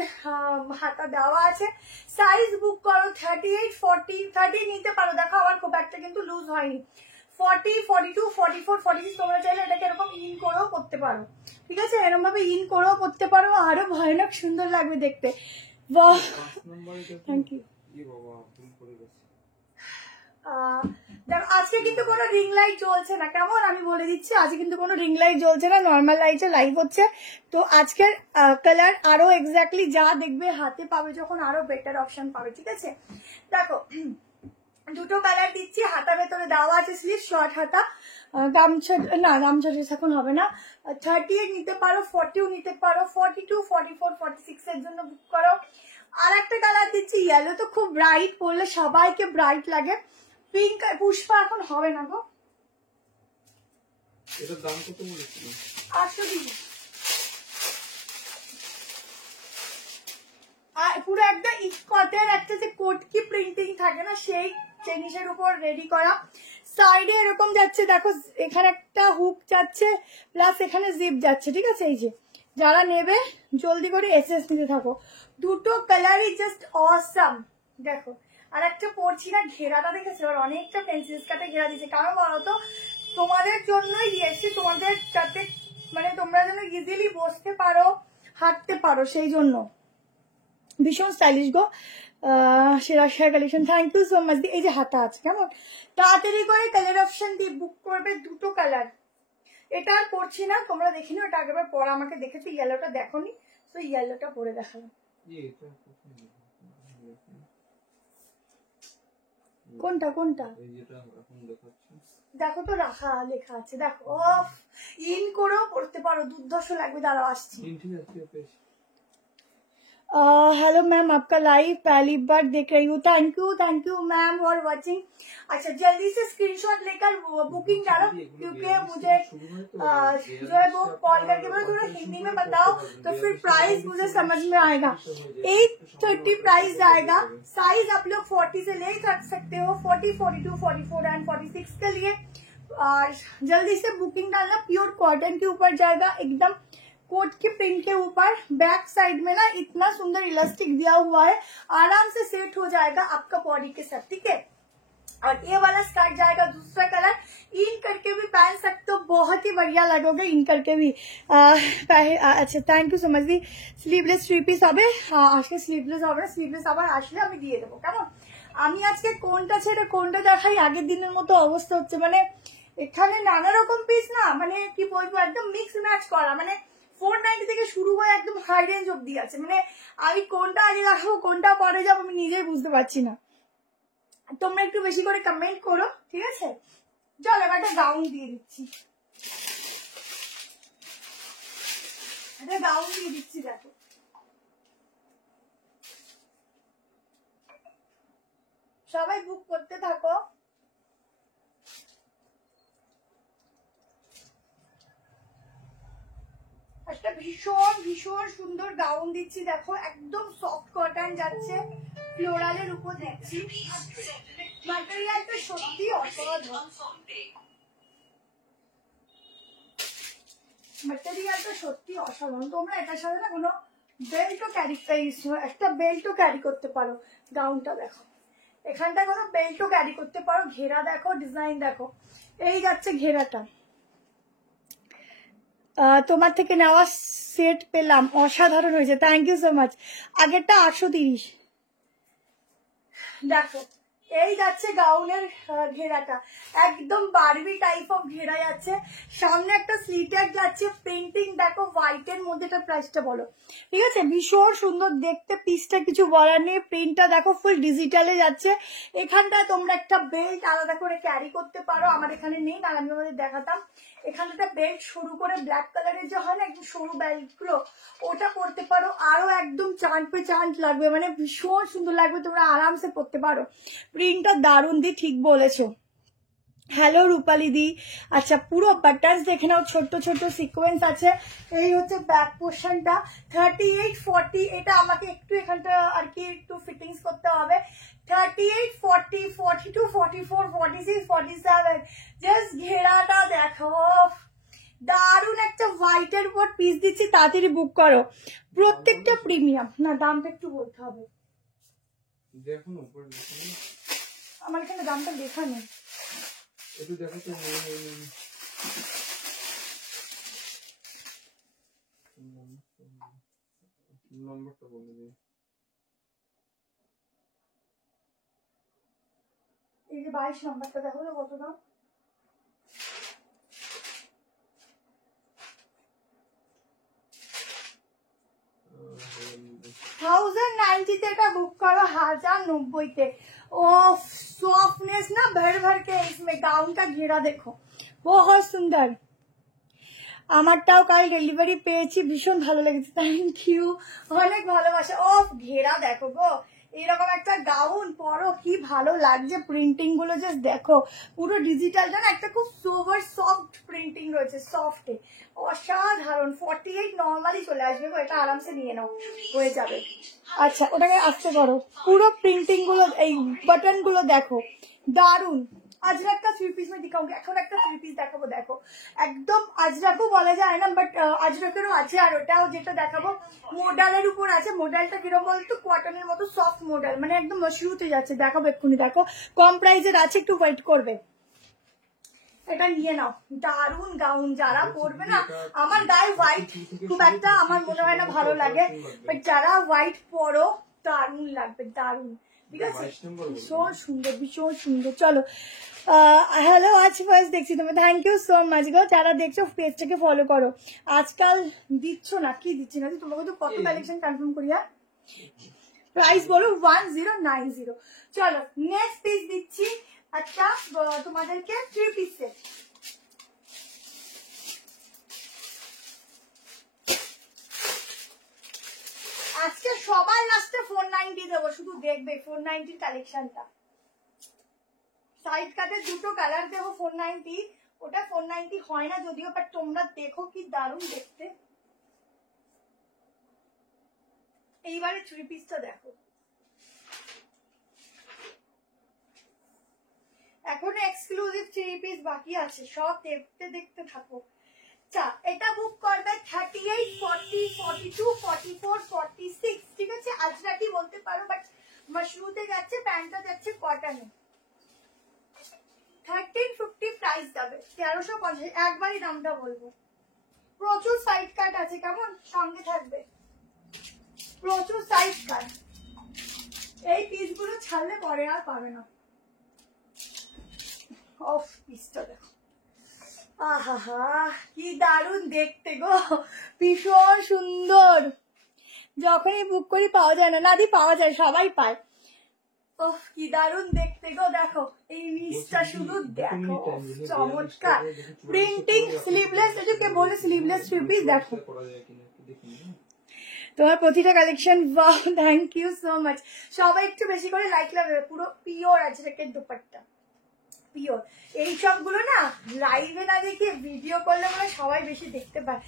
হাতা দেওয়া আছে। সাইজ বুক করো 38, 40, 30 নিতে পারো। দেখো আমার খুব একটা কিন্তু লুজ হয়নি। 40, 42, 44, 46 তোমরা চাইলে এটাকে এরকম ইন করেও করতে পারো, ঠিক আছে? এরকম ভাবে ইন করেও করতে পারো, আরো ভয়ানক সুন্দর লাগবে দেখতে। বাহ, থ্যাংক ইউ। দেখো আজকে কিন্তু কোনো রিং লাইট জ্বলছে না, কেমন? আমি বলে দিচ্ছি, আজকে কিন্তু কোনো রিং লাইট জ্বলছে না, নর্মাল লাইটে লাইভ হচ্ছে। তো আজকের কালার আরো এক্স্যাক্টলি যা দেখবে হাতে পাবে যখন, আরো বেটার অপশন পাবে, ঠিক আছে? দেখো দুটো কালার দিচ্ছি। হাতা ভেতরে দেওয়া আছে স্লিভ, শর্ট হাতা। গামছা না, গামছা ড্রেস এখন হবে না। 38 নিতে পারো, 40 নিতে পারো, 42, 44, 46 এর জন্য বুক করো। আর একটা কালার দিচ্ছি ইয়েলো, তো খুব ব্রাইট, পরলে সবাইকে ব্রাইট লাগে। পিঙ্ক। পুষ্পা এখন হবে না গো। এটার দাম কত বলেছিল? 820। আর পুরো একটা ইস্কটের একটা যে কোটকি প্রিন্টিং থাকে না, সেই জিনিসের উপর রেডি করা। সাইডে এরকম যাচ্ছে, দেখো এখানে একটা হুক যাচ্ছে, প্লাস এখানে জিপ যাচ্ছে, ঠিক আছে? এই যে যারা নেবে জলদি করে এসএস নিতে থাকো। দুটো কালারই জাস্ট অসাম। দেখো আর একটা পরছি না, ঘেরাটা দেখেছো? এবার অনেকটা পেন্সিল কাটে ঘেরা দিয়েছে। কারণ বলতো তোমাদের জন্যই দিয়েছি, তোমাদের যাতে মানে তোমরা যেন ইজিলি বসতে পারো, হাঁটতে পারো, সেই জন্য। ভীষণ স্টাইলিশ গো। সেরা collection, thank you so much. এই যে হাতা আছে, কেমন? তাড়াতাড়ি করে কালার অপশন দিয়ে বুক করবে। দুটো কালার। এটা আর পরছি না, তোমরা দেখে নিও। এটা আগেবার পরা আমাকে দেখেছো, ইয়েলোটা দেখোনি, তো ইয়েলোটা পরে দেখালাম। কোনটা কোনটা? দেখো তো রাখা লেখা আছে, দেখো। অফ ইন করেও পড়তে পারো, দুর্ধর্ষ লাগবে। দাঁড়াও আসছি। हेलो मैम, आपका लाइव पहली बार देख रही हूँ। Thank you ma'am for watching. अच्छा, जल्दी से स्क्रीनशॉट लेकर बुकिंग डालो, क्योंकि मुझे जो है वो कॉल करके बोलो थोड़ा हिंदी में बताओ, तो फिर प्राइस मुझे समझ में आएगा। 830 प्राइस आएगा। साइज आप लोग 40 से ले सकते हो, 40, 42, 44 एंड 46 के लिए। और जल्दी से बुकिंग डालना। प्योर कॉटन के ऊपर जाएगा, एकदम कोट के प्रिंट के ऊपर। बैक साइड में ना इतना सुंदर इलास्टिक दिया हुआ है, आराम से सेट हो जाएगा आपका बॉडी के साथ, ठीक है? और ये वाला स्कर्ट जाएगा दूसरा कलर। इन करके भी पहन सकते हो, बहुत ही बढ़िया लगोगे इन करके भी। अच्छा, thank you so much the. Sleeveless 3 piece হবে। আজকে স্লিভলেস হবে না, স্লিভলেস আবার আসলে আমি দিয়ে দেবো, কেমন? আমি আজকে কোনটা ছেড়ে কোনটা দেখাই, আগের দিনের মতো অবস্থা হচ্ছে। মানে এখানে নানা রকম পিস না, মানে কি বলবো, একদম মিক্স ম্যাচ করা। মানে 490 থেকে শুরু হয়ে একদম হাই রেঞ্জ অব্দি আছে। মানে আমি কোনটা আগে রাখবো কোনটা পরে যাবো আমি নিজেই বুঝতে পারছি না। তোমরা একটু বেশি করে কমেন্ট করো, ঠিক আছে? চলো এবার একটা গাউন দিয়ে দিচ্ছি। দেখো সবাই বুক করতে থাকো। একটা ভীষণ ভীষণ সুন্দর গাউন দিচ্ছি, দেখো একদম সফট কটন যাচ্ছে, ফ্লোরালের উপর দিচ্ছি। ম্যাটেরিয়ালটা সত্যি অসাধারণ। ম্যাটেরিয়ালটা সত্যি অসাধারণ। তোমরা এটার সাথে না কোনো বেল্টও ক্যারি, একটা বেল্টও ক্যারি করতে পারো। গাউনটা দেখো, এখানটা কোনো বেল্টও ক্যারি করতে পারো। ঘেরা দেখো, ডিজাইন দেখো, এই যাচ্ছে ঘেরাটা। তোমার থেকে নেওয়া সেট পেলাম, অসাধারণ হয়েছে, থ্যাংক ইউ সো মাচ। আগেরটা 830। দেখো এই যাচ্ছে গাউনের ঘেরাটা, একদম বারবি টাইপ অফ ঘেরা যাচ্ছে। সামনে একটা স্লিটার যাচ্ছে, পেন্টিং দেখো হোয়াইটের মধ্যে। এটা প্রাইসটা বলো, ঠিক আছে? ভীষণ সুন্দর দেখতে, পিসটা কিছু বলার নেই। প্রিন্টটা দেখো ফুল ডিজিটালে যাচ্ছে। এখানটায় তোমরা একটা বেল্ট আলাদা করে ক্যারি করতে পারো, আমার এখানে নেই, না আমি আমাদের দেখাতাম। এখানে একটা বেল্ট শুরু করে ব্ল্যাক কালারের যে হয় না একদম সরু বেল্ট গুলো, ওটা পরতে পারো। আরো একদম চাঁদ পে চাঁদ লাগবে, মানে ভীষণ সুন্দর লাগবে, তোমরা আরামসে পরতে পারো। প্রিন্টটা দারুণ দি, ঠিক বলেছো। হ্যালো রূপালি দি। আচ্ছা, পুরো বাটনস দেখে নাও, ছোট্ট ছোট্ট সিকোয়েন্স আছে। এই হচ্ছে ব্যাক পোর্শনটা, 38-40। এটা আমাকে একটু এখানটা আর কি একটু ফিটিংস করতে হবে। 38, 40, 42, 44, 46, 47। জাস্ট ঘেরাটা দেখো, দারুণ একটা হোয়াইটের উপর পিস দিচ্ছি, তাড়াতাড়ি বুক করো। প্রত্যেকটা প্রিমিয়াম। না, দামটা একটু বলতে হবে, দেখুন উপরে দেখুন, আমার এখানে দামটা লেখা নেই। একটু দেখো তো, নম্বরটা বলে দিই। এই যে 22 নম্বরটা দেখো তো কত দাম। 1090 তে এটা बुक करो, 1090 তে। ও सॉफ्टनेस ना भर भर के इसमें। गाउन का घेरा देखो, बहुत सुंदर। আমারটাও কাল ডেলিভারি পেয়েছি, ভীষণ ভালো লেগেছে, থ্যাংক ইউ, অনেক ভালোবাসা। ও ঘেরা দেখো গো, এরকম একটা গাউন পরো কি ভালো লাগছে। প্রিন্টিং গুলো জাস্ট দেখো, পুরো ডিজিটালটা না একটা খুব সোভার সফট প্রিন্টিং রয়েছে, সফটে অসাধারণ। 48 নর্মালি চলে আসবে গো, এটা আরামসে নিয়ে নাও, হয়ে যাবে। আচ্ছা, ওটাকে আস্তে করো। পুরো প্রিন্টিং গুলো, এই বাটন গুলো দেখো, দারুন। আজরাক का 3 পিস में दिखाऊंगी, এখন একটা 3 পিস দেখাবো। দেখো একদম আজরাকও বলা যায় না, বাট আজরাকেরও আছে। আর ওটাও যেটা দেখাবো মোডালের উপর আছে। মোডালটা কিরকম বলতো, কটনের মতো সফট মোডাল, মানে একদম মশরুতে যাচ্ছে। দেখাবো এক্ষুনি, দেখো কম প্রাইসের আছে, একটু ওয়েট করবে। এটা নিয়ে নাও, দারুন গাউন। যারা পরবে না, আমার গায়ে হোয়াইট খুব একটা আমার মনে হয় না ভালো লাগে, বাট যারা হোয়াইট পরো দারুন লাগবে, দারুন। ঠিক আছে, ভীষণ সুন্দর, ভীষণ সুন্দর। চলো, হ্যালো, আজ ফার্স্ট দেখছি তুমি, থ্যাংক ইউ সো মাচ গো। যারা দেখছো পেজটাকে ফলো করো। আজকাল দিচ্ছ না, কি দিচ্ছি না তোমাকে তো কত কালেকশন কনফার্ম করি। হ্যাঁ, প্রাইস বলো 1090। চলো নেক্সট পিস দিচ্ছি একটা তোমাদেরকে 3 পিস সেট। আজকে সবার লাস্টে 490 দেবো, শুধু দেখবে 490 কালেকশনটা। সাইড কাটের দুটো কালার দেবো 490। ওটা 490 হয় না যদিও, বাট তোমরা দেখো কি দারুণ দেখতে। এইবারে 3 পিসটা দেখো, এখনো এক্সক্লুসিভ 3 পিস বাকি আছে, সব দেখতে দেখতে থাকো। আচ্ছা, এটা বুক করবে 38, 40, 42, 44, 46। ঠিক আছে, আজরাকি বলতে পারো, বাট মশরুতে যাচ্ছে, প্যান্টটা যাচ্ছে কটনে। 1350 প্রাইস যাবে, 1350। একবারই দামটা বলবো। প্রচুর সাইড কাট আছে, কেমন সঙ্গে থাকবে, প্রচুর সাইড কাট। এই পিসগুলো ছাড়লে পরে আর পাবে না। অফ পিসটা দেখো, আহা কি দারুণ দেখতে গো, ভীষণ সুন্দর। যখনই বুক করি পাওয়া যায় না, নাদি পাওয়া যায়, সবাই পায়। ওহ কি দারুণ দেখতে গো, দেখো এই নিচটা শুধু দেখো, চমৎকার প্রিন্টিং। স্লিভলেস, এই যে কে বলে স্লিভলেস 3 পিস দেখো। তোমার প্রতিটা collection wow, thank you so much. সবাই একটু বেশি করে লাইক লাগবে। পুরো পিওর আজরাকের দুপাট্টা, পিওর। এই সবগুলো না লাইভে না দেখে ভিডিও করলে মানে সবাই বেশি দেখতে পায়।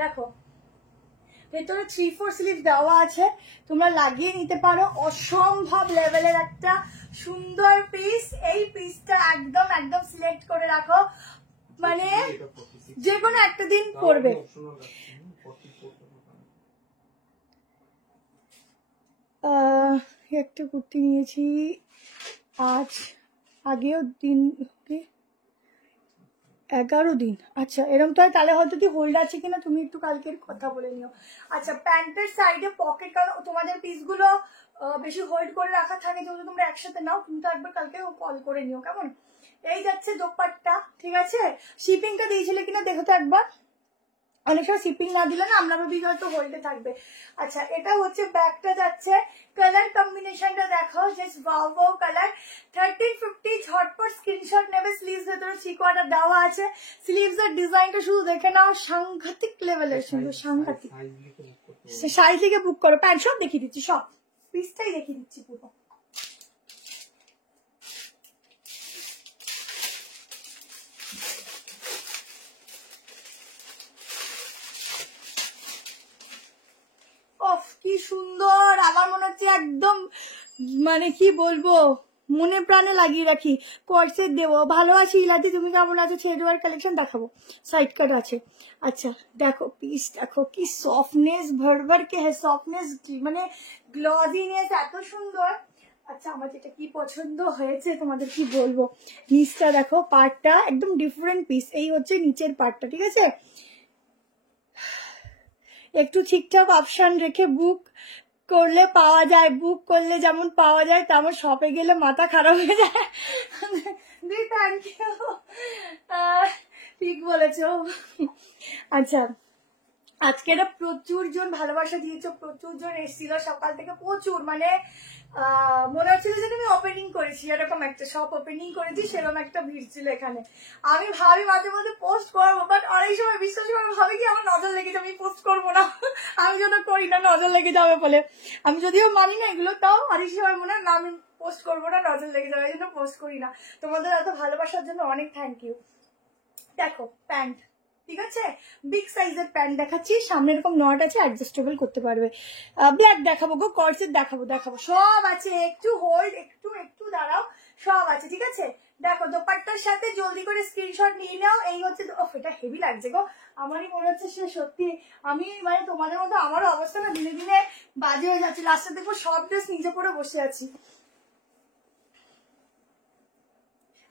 দেখো ভেতরে 3-4 স্লিভ দেওয়া আছে, তোমরা লাগিয়ে নিতে পারো। অসম্ভব লেভেলের একটা সুন্দর পিস। এই পিসটা একদম একদম সিলেক্ট করে রাখো, মানে যে কোনো একটা দিন পরবে। একটা কুর্তি নিয়েছি আজ, আগেও দিন 11 দিন। আচ্ছা এরকম তো হয়, তাহলে হয়তো কি হোল্ড আছে কিনা তুমি একটু কালকের কথা বলে নিও। আচ্ছা প্যান্টের সাইডে পকেট, কারণ তোমাদের পিসগুলো বেশি হোল্ড করে রাখা থাকে, যেহেতু তোমরা একসাথে নাও, তুমি তো একবার কালকে কল করে নিও কেমন। এই যাচ্ছে দোপাট্টা, ঠিক আছে। শিপিংটা দিয়েছিলে কিনা দেখো তো একবার, অনেক সময় শিপিং না দিলে না আমরা ভাবি হয়তো হোল্ডে থাকবে। আচ্ছা এটা হচ্ছে ব্যাগটা যাচ্ছে, কালার কম্বিনেশনটা দেখো, জাস্ট ওয়াও ওয়াও কালার। 1350 ঝটপট স্ক্রিনশট নেবে। স্লিভস ভেতরে সিকোয়ারটা দেওয়া আছে, স্লিভস এর ডিজাইনটা শুধু দেখে নাও, সাংঘাতিক লেভেলের সুন্দর, সাংঘাতিক। সাইজ লিখে বুক করো, প্যান্ট সব দেখিয়ে দিচ্ছি, সব পিসটাই দেখিয়ে দিচ্ছি পুরো। কি সুন্দর, আমার মনে হচ্ছে একদম মানে কি বলবো, মনে প্রাণে লাগিয়ে রাখি। কর্সেট দেবো, ভালো আছি ইলাদি, তুমি কেমন আছো? ছেড়ে দেওয়ার কালেকশন দেখাবো, সাইড কাট আছে। আচ্ছা দেখো পিস, দেখো কি সফটনেস, ভরভর কে হ্যাঁ সফটনেস, মানে গ্লজিনেস এত সুন্দর। আচ্ছা আমার যেটা কি পছন্দ হয়েছে তোমাদের কি বলবো, নিচটা দেখো, পার্টটা একদম ডিফারেন্ট পিস। এই হচ্ছে নিচের পার্টটা, ঠিক আছে। একটু ঠিকঠাক অপশন রেখে বুক করলে পাওয়া যায়, বুক করলে যেমন পাওয়া যায় তেমন শপে গেলে মাথা খারাপ হয়ে যায়। দি থ্যাংক ইউ, ঠিক বলেছো। আচ্ছা আজকে এটা প্রচুর জন ভালোবাসা দিয়েছো, প্রচুর জন এসেছিল সকাল থেকে, প্রচুর, মানে মনে হচ্ছিল যে তুমি ওপেনিং করেছি, এরকম একটা শপ ওপেনিং করেছি, সেরকম একটা ভিড় ছিল এখানে। আমি ভাবি মাঝে মধ্যে পোস্ট করবো, বাট অনেক সময় বিশ্বাস করে ভাবি কি আমার নজর লেগে যাবে, আমি পোস্ট করবো না, আমি যেন করি না, নজর লেগে যাবে বলে। আমি যদিও মানি না এগুলো, তাও অনেক সময় মনে হয় না আমি পোস্ট করবো না, নজর লেগে যাবে, এই জন্য পোস্ট করি না। তোমাদের এত ভালোবাসার জন্য অনেক থ্যাংক ইউ। দেখো প্যান্ট, ঠিক আছে, বিগ সাইজের প্যান্ট দেখাচ্ছি, সামনে এরকম নট আছে, অ্যাডজাস্টেবল করতে পারবে। ব্ল্যাক দেখাবো গো, কর্সেট দেখাবো, দেখাবো সব আছে, একটু হোল্ড, একটু একটু দাঁড়াও, সব আছে, ঠিক আছে। দেখো দোপাট্টার সাথে জলদি করে স্ক্রিনশট নিয়ে নাও। এই হচ্ছে, এটা হেভি লাগছে গো, আমারই মনে হচ্ছে সে সত্যি, আমি মানে তোমাদের মতো আমারও অবস্থা না দিনে দিনে বাজে হয়ে যাচ্ছে, লাস্টে দেখবো সব ড্রেস নিজে পরে বসে আছি।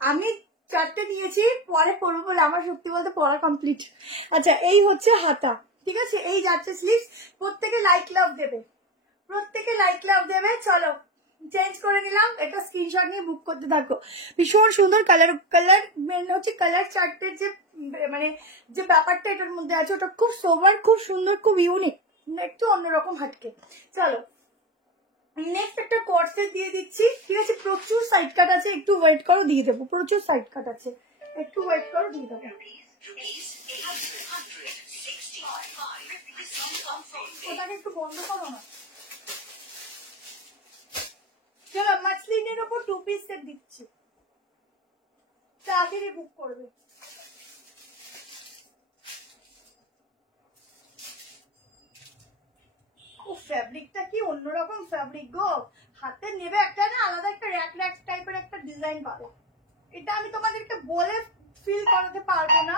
আমি 4টে নিয়েছি, পরে পরবো বলে, আমার সত্যি বলতে পড়া কমপ্লিট। আচ্ছা এই হচ্ছে হাতা, ঠিক আছে, এই যাচ্ছে স্লিভস। প্রত্যেকে লাইক লাভ দেবে, প্রত্যেকে লাইক লাভ দেবে। চলো চেঞ্জ করে নিলাম, এটা স্ক্রিনশট নিয়ে বুক করতে থাকো। ভীষণ সুন্দর কালার, কালার মেন হচ্ছে কালার চার্টের যে মানে যে ব্যাপারটা এটার মধ্যে আছে, ওটা খুব সোবার, খুব সুন্দর, খুব ইউনিক, একটু অন্যরকম হাটকে। চলো নেক্সট একটা কর্সেট দিয়ে দিচ্ছি, ঠিক আছে। প্রচুর সাইড কাট আছে, একটু ওয়েট করো দিয়ে দেবো, প্রচুর সাইড কাট আছে, একটু ওয়েট করো দিয়ে দেবো। ওটাকে একটু বন্ধ করো না। চলো মাছলিনের ওপর 2 পিস সেট দিচ্ছি, তাড়াতাড়ি বুক করবে। ও ফ্যাব্রিকটা কি অন্যরকম ফ্যাব্রিক গো, হাতে নেবে একটা না আলাদা একটা র্যাক র্যাক টাইপের একটা ডিজাইন পাবে। এটা আমি তোমাদেরকে বলে ফিল করাতে পারবো না,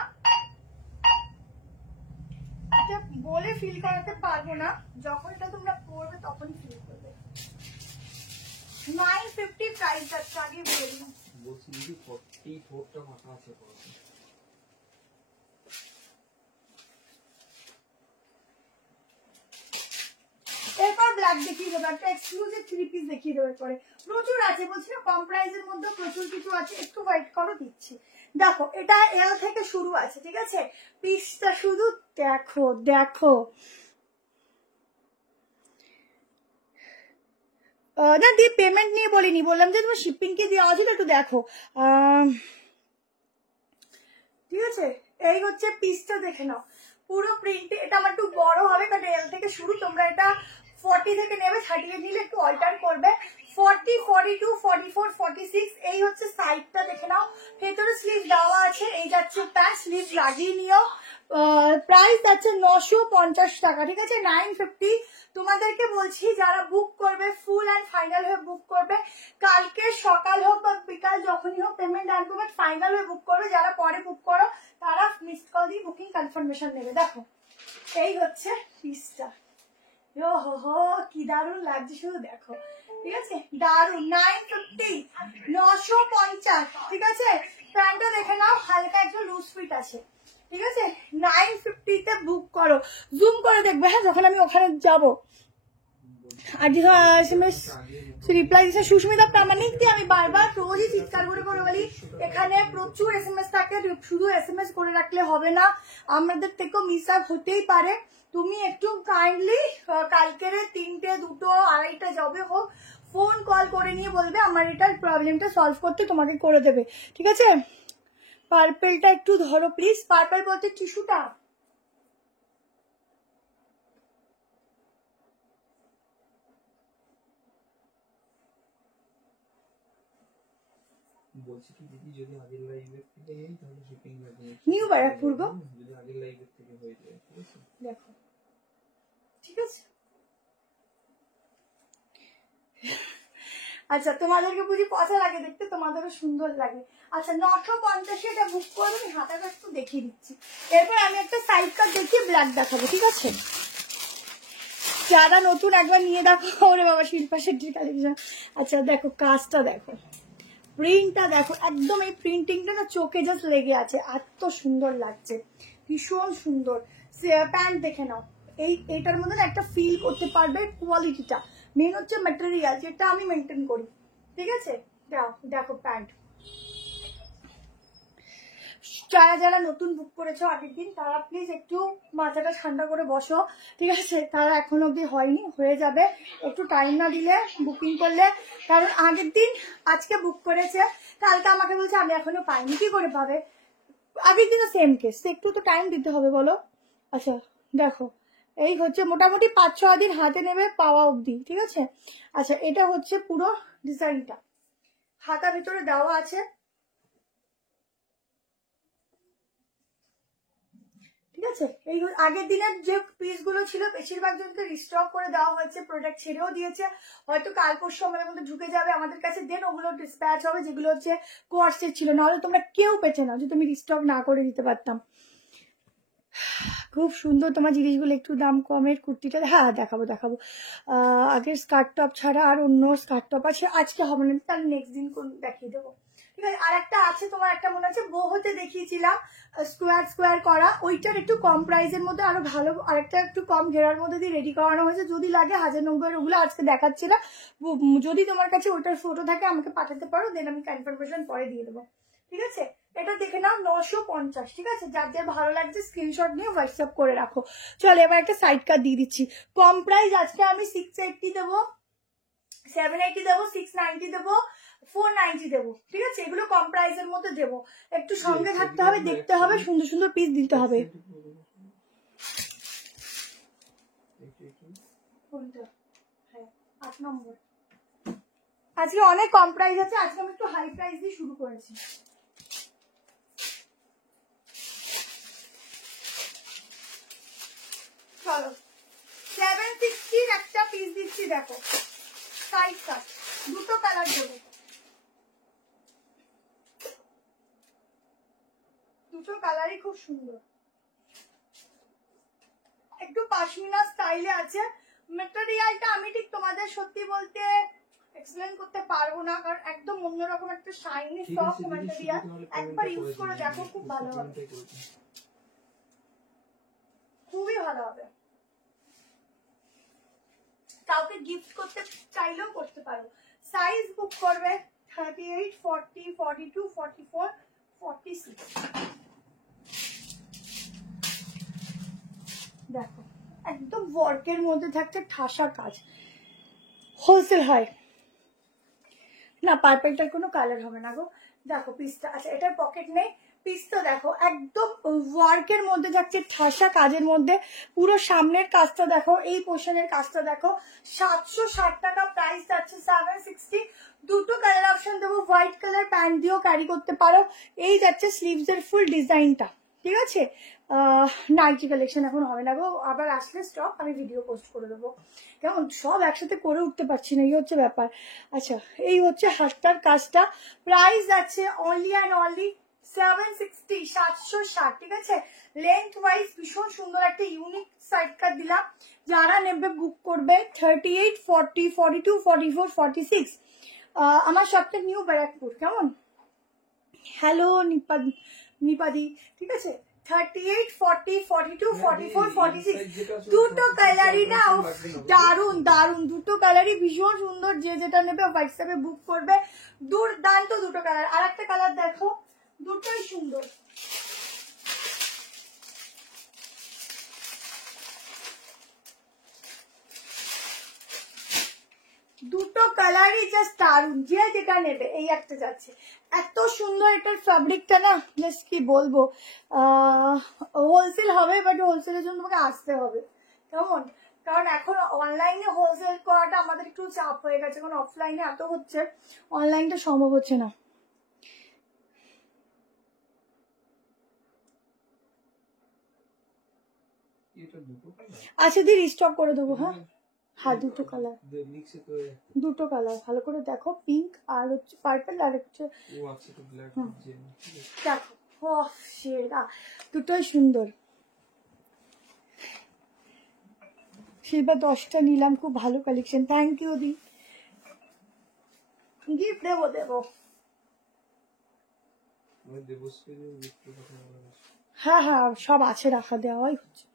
এটা বলে ফিল করাতে পারবো না, যখন এটা তোমরা পড়বে তখন ফিল করবে। 950 প্রাইস যাচ্ছে, আগে বলে দিলাম। বলছি দিদি 44টা মাথা আছে পড়া। এরপর ব্ল্যাক দেখিয়ে দেবো, একটা এক্সক্লুসিভ 3 পিস দেখিয়ে দেবো। পরে প্রচুর আছে, বলছি না কম প্রাইসের মধ্যে প্রচুর কিছু আছে, একটু ওয়েট করো দিচ্ছি। দেখো এটা এল থেকে শুরু আছে, ঠিক আছে, পিসটা শুধু দেখো, দেখো না দিয়ে পেমেন্ট নিয়ে বলিনি, বললাম যে তোমার শিপিং কি দেওয়া আছে, একটু দেখো, ঠিক আছে। এই হচ্ছে পিসটা দেখে নাও, পুরো প্রিন্ট, এটা আমার একটু বড় হবে কারণ এল থেকে শুরু, তোমরা এটা 40 থেকে নেবে, 30 নিলে একটু অল্টার করবে। 40, 42, 44, 46, এই হচ্ছে সাইডটা দেখে নাও, ভেতরে স্লিভ দেওয়া আছে। এই যাচ্ছে প্যান্ট, স্লিভ লাগিয়ে নিও। প্রাইস আছে 950 টাকা, ঠিক আছে, 950। তোমাদেরকে বলছি যারা বুক করবে ফুল অ্যান্ড ফাইনাল হয়ে বুক করবে, কালকে সকাল হোক বা বিকাল যখনই হোক পেমেন্ট ডান করবে, ফাইনাল হয়ে বুক করবে। যারা পরে বুক করো তারা মিসড কল দিয়ে বুকিং কনফার্মেশন নেবে। দেখো এই হচ্ছে পিসটা, ও হো হো কি দারুণ লাগছে শুধু দেখো, ঠিক আছে দারুণ। 950, 950, ঠিক আছে। প্যান্টটা দেখে নাও, হালকা একটু লুজ ফিট আছে, ঠিক আছে। 950 বুক করো, জুম করে দেখবে হ্যাঁ যখন আমি ওখানে যাবো। আর যে এসএমএস রিপ্লাই দিচ্ছে সুস্মিতা প্রামাণিক দিয়ে, আমি বারবার রোজই চিৎকার করে করে বলি এখানে প্রচুর এসএমএস থাকে, শুধু এসএমএস করে রাখলে হবে না, আমাদের থেকেও মিস আপ হতেই পারে। তুমি একটু কাইন্ডলি কালকের 3টে 2টো 2:30 যাবে হোক ফোন কল করে নিয়ে বলবে আমার এটার প্রবলেমটা সলভ করতে, তোমাকে করে দেবে, ঠিক আছে। পার্পেলটা একটু ধরো প্লিজ, পার্পেল বলতে টিস্যুটা। বলছি কি দিদি যদি আগের লাইভের থেকে নেই তাহলে শিপিং লাগবে, নিউ ব্যারাকপুর গো, যদি আগের লাইভের থেকে হয়ে যায়, ঠিক আছে দেখো ঠিক আছে। আচ্ছা তোমাদেরকে বুঝি পচা লাগে দেখতে, তোমাদেরও সুন্দর লাগে। আচ্ছা 950 এটা বুক করবে, আমি হাতাটা একটু দেখিয়ে দিচ্ছি, এরপর আমি একটা সাইড কাট দেখিয়ে ব্ল্যাক দেখাবো, ঠিক আছে। যারা নতুন একবার নিয়ে দেখো, ওরে বাবা শিল্পা শেট্টির কালেকশন। আচ্ছা দেখো কাজটা দেখো, প্রিন্টটা দেখো, একদম এই প্রিন্টিংটা না চোখে জাস্ট লেগে আছে, এত সুন্দর লাগছে, ভীষণ সুন্দর। প্যান্ট দেখে নাও, এইটার মধ্যে একটা ফিল করতে পারবে কোয়ালিটিটা, মেন হচ্ছে ম্যাটেরিয়াল যেটা আমি মেনটেন করি, ঠিক আছে। দেখো প্যান্ট, যারা যারা নতুন বুক করেছো আগের দিন তারা প্লিজ একটু মাথাটা ঠান্ডা করে বসো, ঠিক আছে। তারা এখনো অব্দি হয়নি, হয়ে যাবে, একটু টাইম না দিলে বুকিং করলে, কারণ আগের দিন আজকে বুক করেছে, কালকে আমাকে বলছে আমি এখনো পাইনি, কি করে পাবে, আগের দিনও সেম কেস, একটু তো টাইম দিতে হবে বলো। আচ্ছা দেখো এই হচ্ছে মোটামুটি 5-6 দিন হাতে নেবে পাওয়া অবধি, ঠিক আছে। আচ্ছা এটা হচ্ছে পুরো ডিজাইনটা, হাতা ভিতরে দেওয়া আছে, ঠিক আছে। এই আগের দিনের যে পিস গুলো ছিল বেশিরভাগ জনকে রিস্টক করে দেওয়া হয়েছে, প্রোডাক্ট ছেড়েও দিয়েছে, হয়তো কাল পরশু আমাদের মধ্যে ঢুকে যাবে আমাদের কাছে, দেন ওগুলো ডিসপ্যাচ হবে যেগুলো হচ্ছে কোয়ার্সের ছিল, নাহলে তোমরা কেউ পেছে না যে তুমি রিস্টক না করে দিতে পারতাম। খুব সুন্দর তোমার জিনিসগুলো, একটু দাম কমের কুর্তিটা, হ্যাঁ দেখাবো দেখাবো। আগের স্কার্ট টপ ছাড়া আর অন্য স্কার্ট টপ আছে, আজকে হবে না, তার নেক্সট দিন কোন দেখিয়ে দেবো, ঠিক আছে। আর একটা আছে তোমার, একটা মনে আছে বোহতে দেখিয়েছিলাম স্কোয়ার স্কোয়ার করা, ওইটার একটু কম প্রাইসের মধ্যে আরো ভালো, আরেকটা একটু কম ঘেরার মধ্যে দিয়ে রেডি করানো হয়েছে, যদি লাগে 1090, ওগুলো আজকে দেখাচ্ছে না, যদি তোমার কাছে ওটার ফটো থাকে আমাকে পাঠাতে পারো, দেন আমি কনফার্মেশন পরে দিয়ে দেবো, ঠিক আছে। এটা দেখে নাও 950, ঠিক আছে। যার যার ভালো লাগছে স্ক্রিনশট নিয়ে হোয়াটসঅ্যাপ করে রাখো। চলো এবার একটা সাইড কার্ড দিয়ে দিচ্ছি, কম প্রাইস আজকে আমি 680 দেবো, 780 দেবো, 690 দেবো, 490 দেবো, ঠিক আছে। এগুলো কম প্রাইসের মধ্যে দেবো, একটু সঙ্গে থাকতে হবে, দেখতে হবে, সুন্দর সুন্দর পিস দিতে হবে। হ্যাঁ 8 নম্বর, আজকে অনেক কম প্রাইস আছে, আজকে আমি একটু হাই প্রাইস দিয়ে শুরু করেছি। চলো 760 একটা পিস দিচ্ছি, দেখো সাইজ কাট, দুটো কালার দেবো, দুটো কালারই খুব সুন্দর, একটু পাশমিনা স্টাইলে আছে। মেটেরিয়ালটা আমি ঠিক তোমাদের সত্যি বলতে এক্সপ্লেন করতে পারবো না, কারণ একদম অন্যরকম একটা শাইনি সফট মেটেরিয়াল, একবার ইউজ করে দেখো, খুব ভালো হবে, খুবই ভালো হবে, কাউকে গিফট করতে চাইলেও করতে পারো। সাইজ বুক করবে 38, 40, 42, 44, 46। দেখো একদম ওয়ার্কের মধ্যে থাকছে, ঠাসা কাজ, হোলসেল হয় না, পার্পেলটার কোনো কালার হবে না গো। দেখো পিসটা, আচ্ছা এটার পকেট নেই, পিসটা দেখো একদম ওয়ার্কের মধ্যে যাচ্ছে, ঠাসা কাজের মধ্যে, পুরো সামনের কাজটা দেখো, এই পোর্শনের কাজটা দেখো, 760 টাকা প্রাইস যাচ্ছে, 760। দুটো কালার অপশন দেবো, হোয়াইট কালার প্যান্ট দিয়েও ক্যারি করতে পারো। এই যাচ্ছে স্লিভস এর ফুল ডিজাইনটা, ঠিক আছে। নাইটি কালেকশন এখন হবে না গো, আবার আসলে স্টক আমি ভিডিও পোস্ট করে দেবো, কেমন সব একসাথে করে উঠতে পারছি না, এই হচ্ছে ব্যাপার। আচ্ছা এই হচ্ছে হাতটার কাজটা, প্রাইস আছে অনলি অ্যান্ড অনলি 760 760, ঠিক আছে। লেন্থ ওয়াইজ ভীষণ সুন্দর একটা ইউনিক সাইড কাট দিলাম। যারা নেবে বুক করবে 38, 40, 42, 44, 46। আমার সবটা নিউ ব্যারাকপুর। কেমন? হ্যালো নিপাদি, ঠিক আছে। 38, 40, 42, 44, 46 দুটো কালারই না দারুন দারুন, দুটো কালারই ভীষণ সুন্দর। যে যেটা নেবে হোয়াটসঅ্যাপে বুক করবে। দুর্দান্ত দুটো কালার। আর একটা কালার দেখো, দুটোই সুন্দর। দুটো কালারই জাস্ট দারুন, যে যেটা নেবে। এই একটা যাচ্ছে, এত সুন্দর এটার ফ্যাব্রিকটা না, জাস্ট কি বলবো। হোলসেল হবে, বাট হোলসেলের জন্য তোমাকে আসতে হবে। কেমন? কারণ এখন অনলাইনে হোলসেল করাটা আমাদের একটু চাপ হয়ে গেছে, কারণ অফলাইনে এত হচ্ছে, অনলাইনটা সম্ভব হচ্ছে না। আচ্ছা দি রিস্টক করে দেবো। হ্যাঁ হ্যাঁ, দুটো কালার, দুটো কালার ভালো করে দেখো, পিঙ্ক আর হচ্ছে পার্পল, আর হচ্ছে দেখো সেরা, দুটোই সুন্দর। শিল্পা 10টা নিলাম, খুব ভালো কালেকশন, থ্যাংক ইউ দি। গিফট দেবো হ্যাঁ হ্যাঁ, সব আছে রাখা, দেওয়াই হচ্ছে,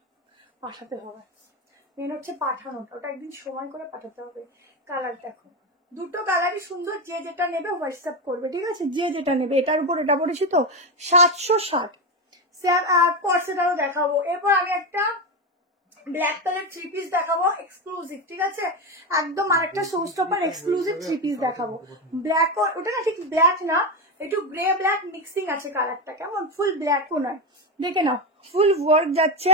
পাঠাতে হবে। মেন হচ্ছে পাঠানোটা, ওটা একদিন সময় করে পাঠাতে হবে। কালার দেখো, দুটো কালারই সুন্দর। যে যেটা নেবে হোয়াটসঅ্যাপ করবে, ঠিক আছে। যে যেটা নেবে। এটার উপর এটা পড়েছি তো 760। কর্সেটারও দেখাবো। এরপর আমি একটা ব্ল্যাক কালার 3 পিস দেখাবো, এক্সক্লুসিভ, ঠিক আছে। একদম আরেকটা শো স্টপার এক্সক্লুসিভ 3 পিস দেখাবো। ব্ল্যাক, ওটা না ঠিক ব্ল্যাক না, একটু গ্রে ব্ল্যাক মিক্সিং আছে কালারটা। কেমন? ফুল ব্ল্যাকও নয়, দেখে নাও, ফুল ওয়ার্ক যাচ্ছে,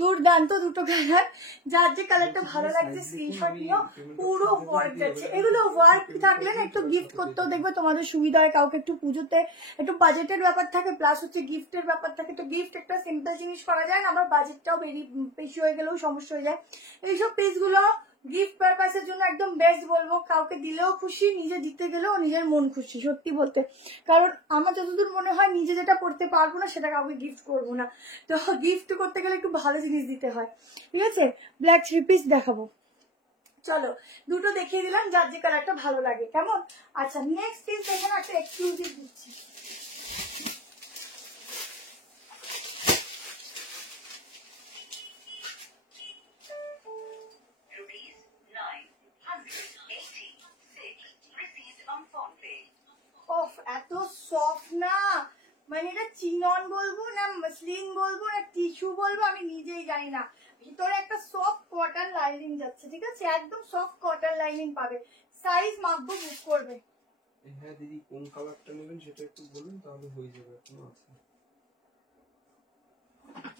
দুর্দান্ত দুটো কালার। যার যে কালারটা ভালো লাগছে স্ক্রিনশট নিও, পুরো ওয়ার্ক যাচ্ছে। এগুলো ওয়ার্ক থাকলে না একটু গিফট করতেও দেখবে তোমাদের সুবিধা হয়। কাউকে একটু পুজোতে একটু বাজেটের ব্যাপার থাকে, প্লাস হচ্ছে গিফটের ব্যাপার থাকে। তো গিফট একটা সিম্পল জিনিস করা যায় না, আমার বাজেটটাও বেশি হয়ে গেলেও সমস্যা হয়ে যায়। এইসব পিসগুলো গিফট পারপাসের জন্য একদম বেস্ট বলবো। কাউকে দিলেও খুশি, নিজে দিতে গেলেও নিজের মন খুশি, সত্যি বলতে। কারণ আমার যতদূর মনে হয় নিজে যেটা পড়তে পারবো না সেটা কাউকে গিফট করবো না। তো গিফট করতে গেলে একটু ভালো জিনিস দিতে হয়, ঠিক আছে। ব্ল্যাক 3 পিস দেখাবো, চলো দুটো দেখিয়ে দিলাম, যার যে কালারটা ভালো লাগে। কেমন? আচ্ছা, নেক্সট পিস দেখেন, একটা এক্সক্লুসিভ দিচ্ছি। এত সফট না, মানে এটা চিনন বলবো না মসলিন বলবো না টিস্যু বলবো, আমি নিজেই জানি না। ভিতরে একটা সফট কটন লাইনিং যাচ্ছে, ঠিক আছে। একদম সফট কটন লাইনিং পাবে। সাইজ মাপবো, বুক করবে। হ্যাঁ দিদি, কোন কালারটা নেবেন সেটা একটু বলুন, তাহলে হয়ে যাবে। এখনো আছে,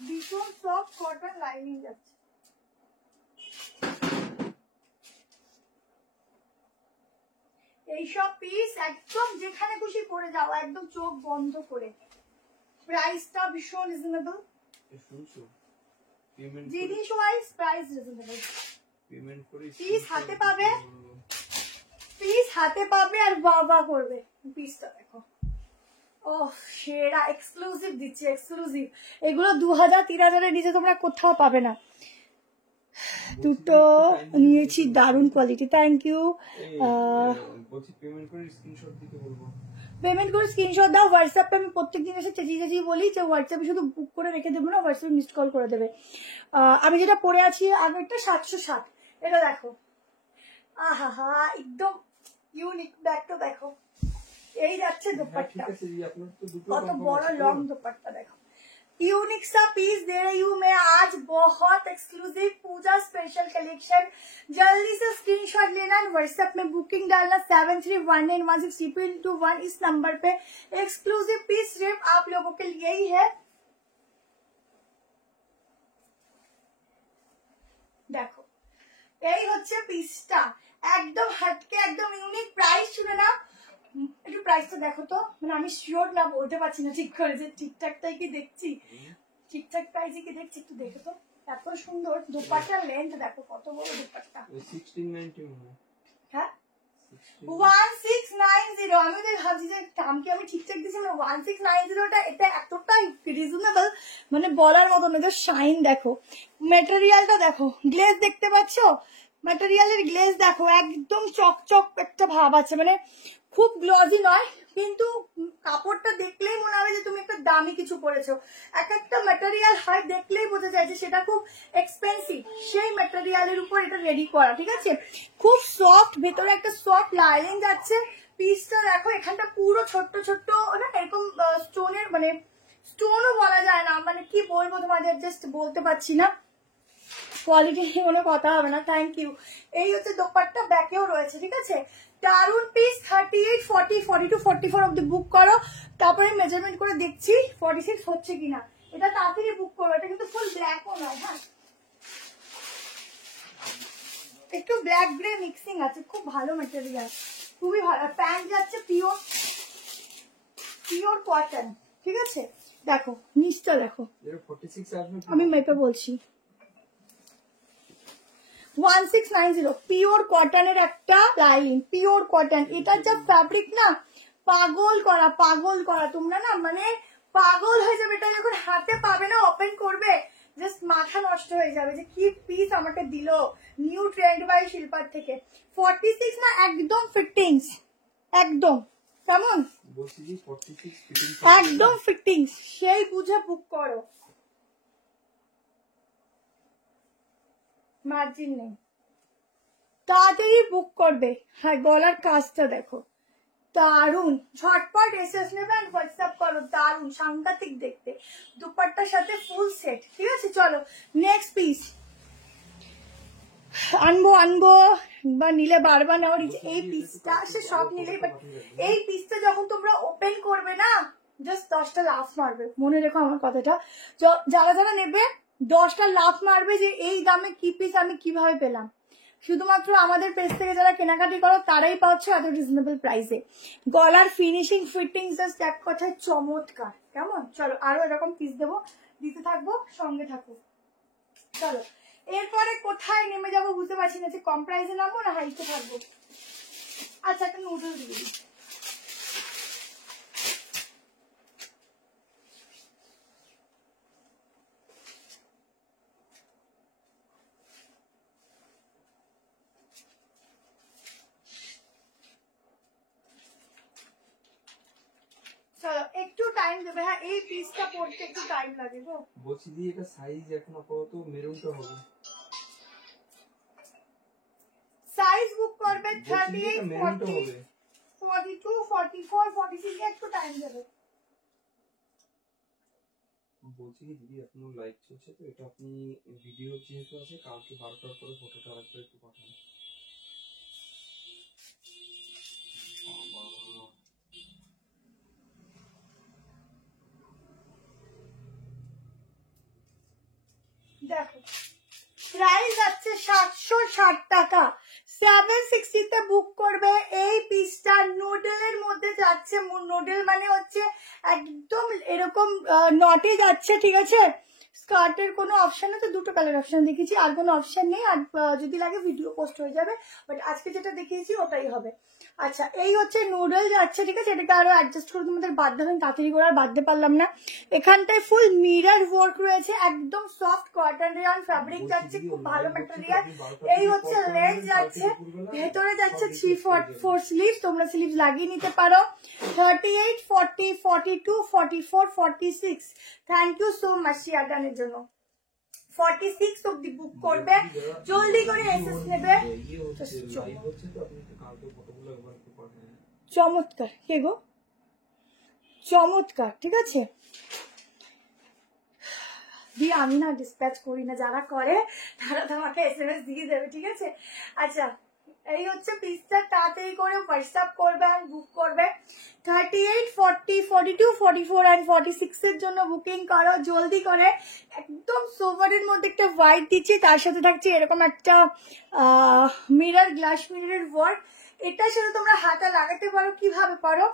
ভীষণ সফট কটন লাইনিং যাচ্ছে। এইসব পিস একদম যেখানে খুশি পরে যাও, একদম চোখ বন্ধ করে। প্রাইসটা ভীষণ রিজনেবল, শুনছো? পেমেন্ট জিনিস ওয়াইজ প্রাইস রিজনেবল। পেমেন্ট করে পিস হাতে পাবে, পিস হাতে পাবে আর বাবা করবে। পিসটা দেখো, ও সেরা, এক্সক্লুসিভ দিচ্ছি, এক্সক্লুসিভ। এগুলো 2000-3000 এর নিচে তোমরা কোথাও পাবে না। দুটো নিয়েছি, দারুণ কোয়ালিটি, থ্যাংক ইউ। পেমেন্ট করে স্ক্রিনশট দাও হোয়াটসঅ্যাপে। আমি প্রত্যেকদিন এসে চেঁচিয়ে বলি যে হোয়াটসঅ্যাপে শুধু বুক করে রেখে দেবো না, হোয়াটসঅ্যাপে মিসড কল করে দেবে। আমি যেটা পরে আছি আগেরটা 760, এটা দেখো, আহা হা, একদম ইউনিক। ব্যাগটা দেখো, এই যাচ্ছে দুপাট্টা, কত বড় লং দুপাট্টা দেখো। यूनिक सा पीस दे रही हूँ मैं आज, बहुत एक्सक्लूसिव पूजा स्पेशल कलेक्शन। जल्दी से स्क्रीनशॉट लेना, व्हाट्सएप में बुकिंग डालना 7319163221 इस नंबर पे। एक्सक्लूसिव पीस सिर्फ आप लोगों के लिए ही है। देखो, এই হচ্ছে পিসটা, একদম হাটকে, একদম ইউনিক। প্রাইস শুনে না, একটু প্রাইসটা দেখো তো, মানে আমি শিওর না, বলতে পারছি না ঠিক করে যে ঠিকঠাকটাই কি দেখছি, ঠিকঠাক প্রাইসে কি দেখছি, একটু দেখো তো। এত সুন্দর দুপাট্টার লেন্থ দেখো, কত বড় দুপাট্টা। 1690 হ্যাঁ 1690 আমি তো ভাবছি যে দাম কি আমি ঠিকঠাক দিচ্ছি না। 1690টা এটা এতটা রিজনেবল মানে বলার মতো না। যে শাইন দেখো, মেটেরিয়ালটা দেখো, গ্লেজ দেখতে পাচ্ছ, ম্যাটেরিয়ালের গ্লেজ দেখো, একদম চকচক একটা ভাব আছে, মানে খুব গ্লজি নয় কিন্তু কাপড়টা দেখলেই মনে হবে যে তুমি একটা দামি কিছু পরেছো। এক একটা ম্যাটেরিয়াল হয় দেখলেই বোঝা যায় যে সেটা খুব এক্সপেন্সিভ, সেই ম্যাটেরিয়ালের উপর এটা রেডি করা, ঠিক আছে। খুব সফট, ভেতরে একটা সফট লাইনিং যাচ্ছে। পিসটা দেখো, এখানটা পুরো ছোট্ট ছোট্ট না এরকম স্টোনের, মানে স্টোনও বলা যায় না, মানে কি বলবো তোমাদের, জাস্ট বলতে পারছি না। কোয়ালিটি নিয়ে কোনো কথা হবে না। Thank you. এই হচ্ছে দোপাট্টা, ব্যাকেও রয়েছে, ঠিক আছে। দারুন পিস। 38, 40, 42, 44 অব্দি বুক করো, তারপরে মেজারমেন্ট করে দেখছি 46 হচ্ছে কিনা। এটা তাড়াতাড়ি বুক করো। এটা কিন্তু ফুল ব্ল্যাকও নয়, হ্যাঁ একটু ব্ল্যাক গ্রে মিক্সিং আছে, খুব ভালো ম্যাটেরিয়াল, খুবই ভালো। প্যান্ট যাচ্ছে পিওর পিওর কটন, ঠিক আছে। দেখো নিচটা দেখো, আমি মেপে বলছি। 1690 পিওর কটনের একটা লাইন, পিওর কটন। এটার যা ফ্যাব্রিক না, পাগল করা পাগল করা, তোমরা না মানে পাগল হয়ে যাবে। এটা যখন হাতে পাবে না, ওপেন করবে, জাস্ট মাথা নষ্ট হয়ে যাবে যে কি পিস আমাকে দিল নিউ ট্রেন্ড বাই শিল্পার থেকে। 46 না একদম ফিটিংস, একদম কেমন একদম ফিটিংস, সেই বুঝে বুক করো, মার্জিন নেই, তাড়াতাড়ি বুক করবে। হ্যাঁ গলার কাজটা দেখো, দারুন, ঝটপট এসএস নেবেন, হোয়াটসঅ্যাপ করো, দারুন সাংঘাতিক দেখতে, দুপাট্টার সাথে ফুল সেট, ঠিক আছে। চলো নেক্সট পিস আনবো বা নিলে বারবার নেওয়ার এই পিসটা, সে সব নিলেই, বাট এই পিসটা যখন তোমরা ওপেন করবে না, জাস্ট 10টা লাফ মারবে, মনে রেখো আমার কথাটা। যারা যারা নেবে 10টা লাফ মারবে যে এই দামে কি পিস আমি কিভাবে পেলাম। শুধুমাত্র আমাদের পেজ থেকে যারা কেনাকাটি করো তারাই পাচ্ছ এত রিজনেবল প্রাইসে। গলার ফিনিশিং ফিটিং জাস্ট এক কথায় চমৎকার, কেমন। চলো আরো এরকম পিস দেবো, দিতে থাকবো, সঙ্গে থাকো। চলো এরপরে কোথায় নেমে যাবো বুঝতে পারছি না, যে কম প্রাইসে নামবো না হাইতে থাকবো। আচ্ছা একটা নুডল দিয়ে দিই। চলো একটু টাইম দেবে, হ্যাঁ এই পিসটা পড়তে একটু টাইম লাগে গো। বলছি দি এটা সাইজ এখন আপাতত মেরুনটা হবে, সাইজ বুক করবে 38, 40, 42, 44, 46 একটু টাইম দেবে। বলছি কি দিদি এখনো লাইভ চলছে তো, এটা আপনি ভিডিও যেহেতু আছে কালকে বারবার করে ফটোটা আরেকবার একটু পাঠান। দেখো প্রাইস আছে 760 টাকা, 760 তে বুক করবে। এই পিসটা নুডলের মধ্যে যাচ্ছে, নুডল মানে হচ্ছে একদম এরকম নটে যাচ্ছে, ঠিক আছে। স্কার্টের কোনো অপশন আছে, দুটো কালার অপশন দেখিয়েছি, আর কোনো অপশন নেই। আর যদি লাগে ভিডিও পোস্ট হয়ে যাবে, বাট আজকে যেটা দেখিয়েছি ওটাই হবে। আচ্ছা এই হচ্ছে নুডল যাচ্ছে, ঠিক আছে। এটাকে আরো অ্যাডজাস্ট করে তোমাদের বাধ্য হয়ে তাড়াতাড়ি করে আর বাঁধতে পারলাম না। এখানটায় ফুল মিরর ওয়ার্ক রয়েছে, একদম সফট কটন রেয়ন ফ্যাব্রিক যাচ্ছে, খুব ভালো ম্যাটেরিয়াল। এই হচ্ছে লেগ যাচ্ছে, ভেতরে যাচ্ছে 3/4 স্লিভ, তোমরা স্লিভ লাগিয়ে নিতে পারো। 38, 40, 42, 44, 46, থ্যাংক ইউ সো মাচ শিয়াগানের জন্য। 46 অব্দি বুক করবে, জলদি করে এসএস নেবে। চমৎকার কে গো, চমৎকার, ঠিক আছে। দিয়ে আমি না ডিসপ্যাচ করি না, যারা করে তারা তোমাকে এসএমএস দিয়ে দেবে, ঠিক আছে। আচ্ছা এই হচ্ছে পিসটা, তাড়াতাড়ি করে হোয়াটসঅ্যাপ করবে আর বুক করবে। 38, 40, 42, 44 and 46 এর জন্য বুকিং করো জলদি করে। একদম সোভারের মধ্যে একটা হোয়াইট দিচ্ছি, তার সাথে থাকছে এরকম একটা মিরর, গ্লাস মিররের ওয়ার্ক। এটার সাথে তোমরা হাতা লাগাতে পারো, কিভাবে পারো,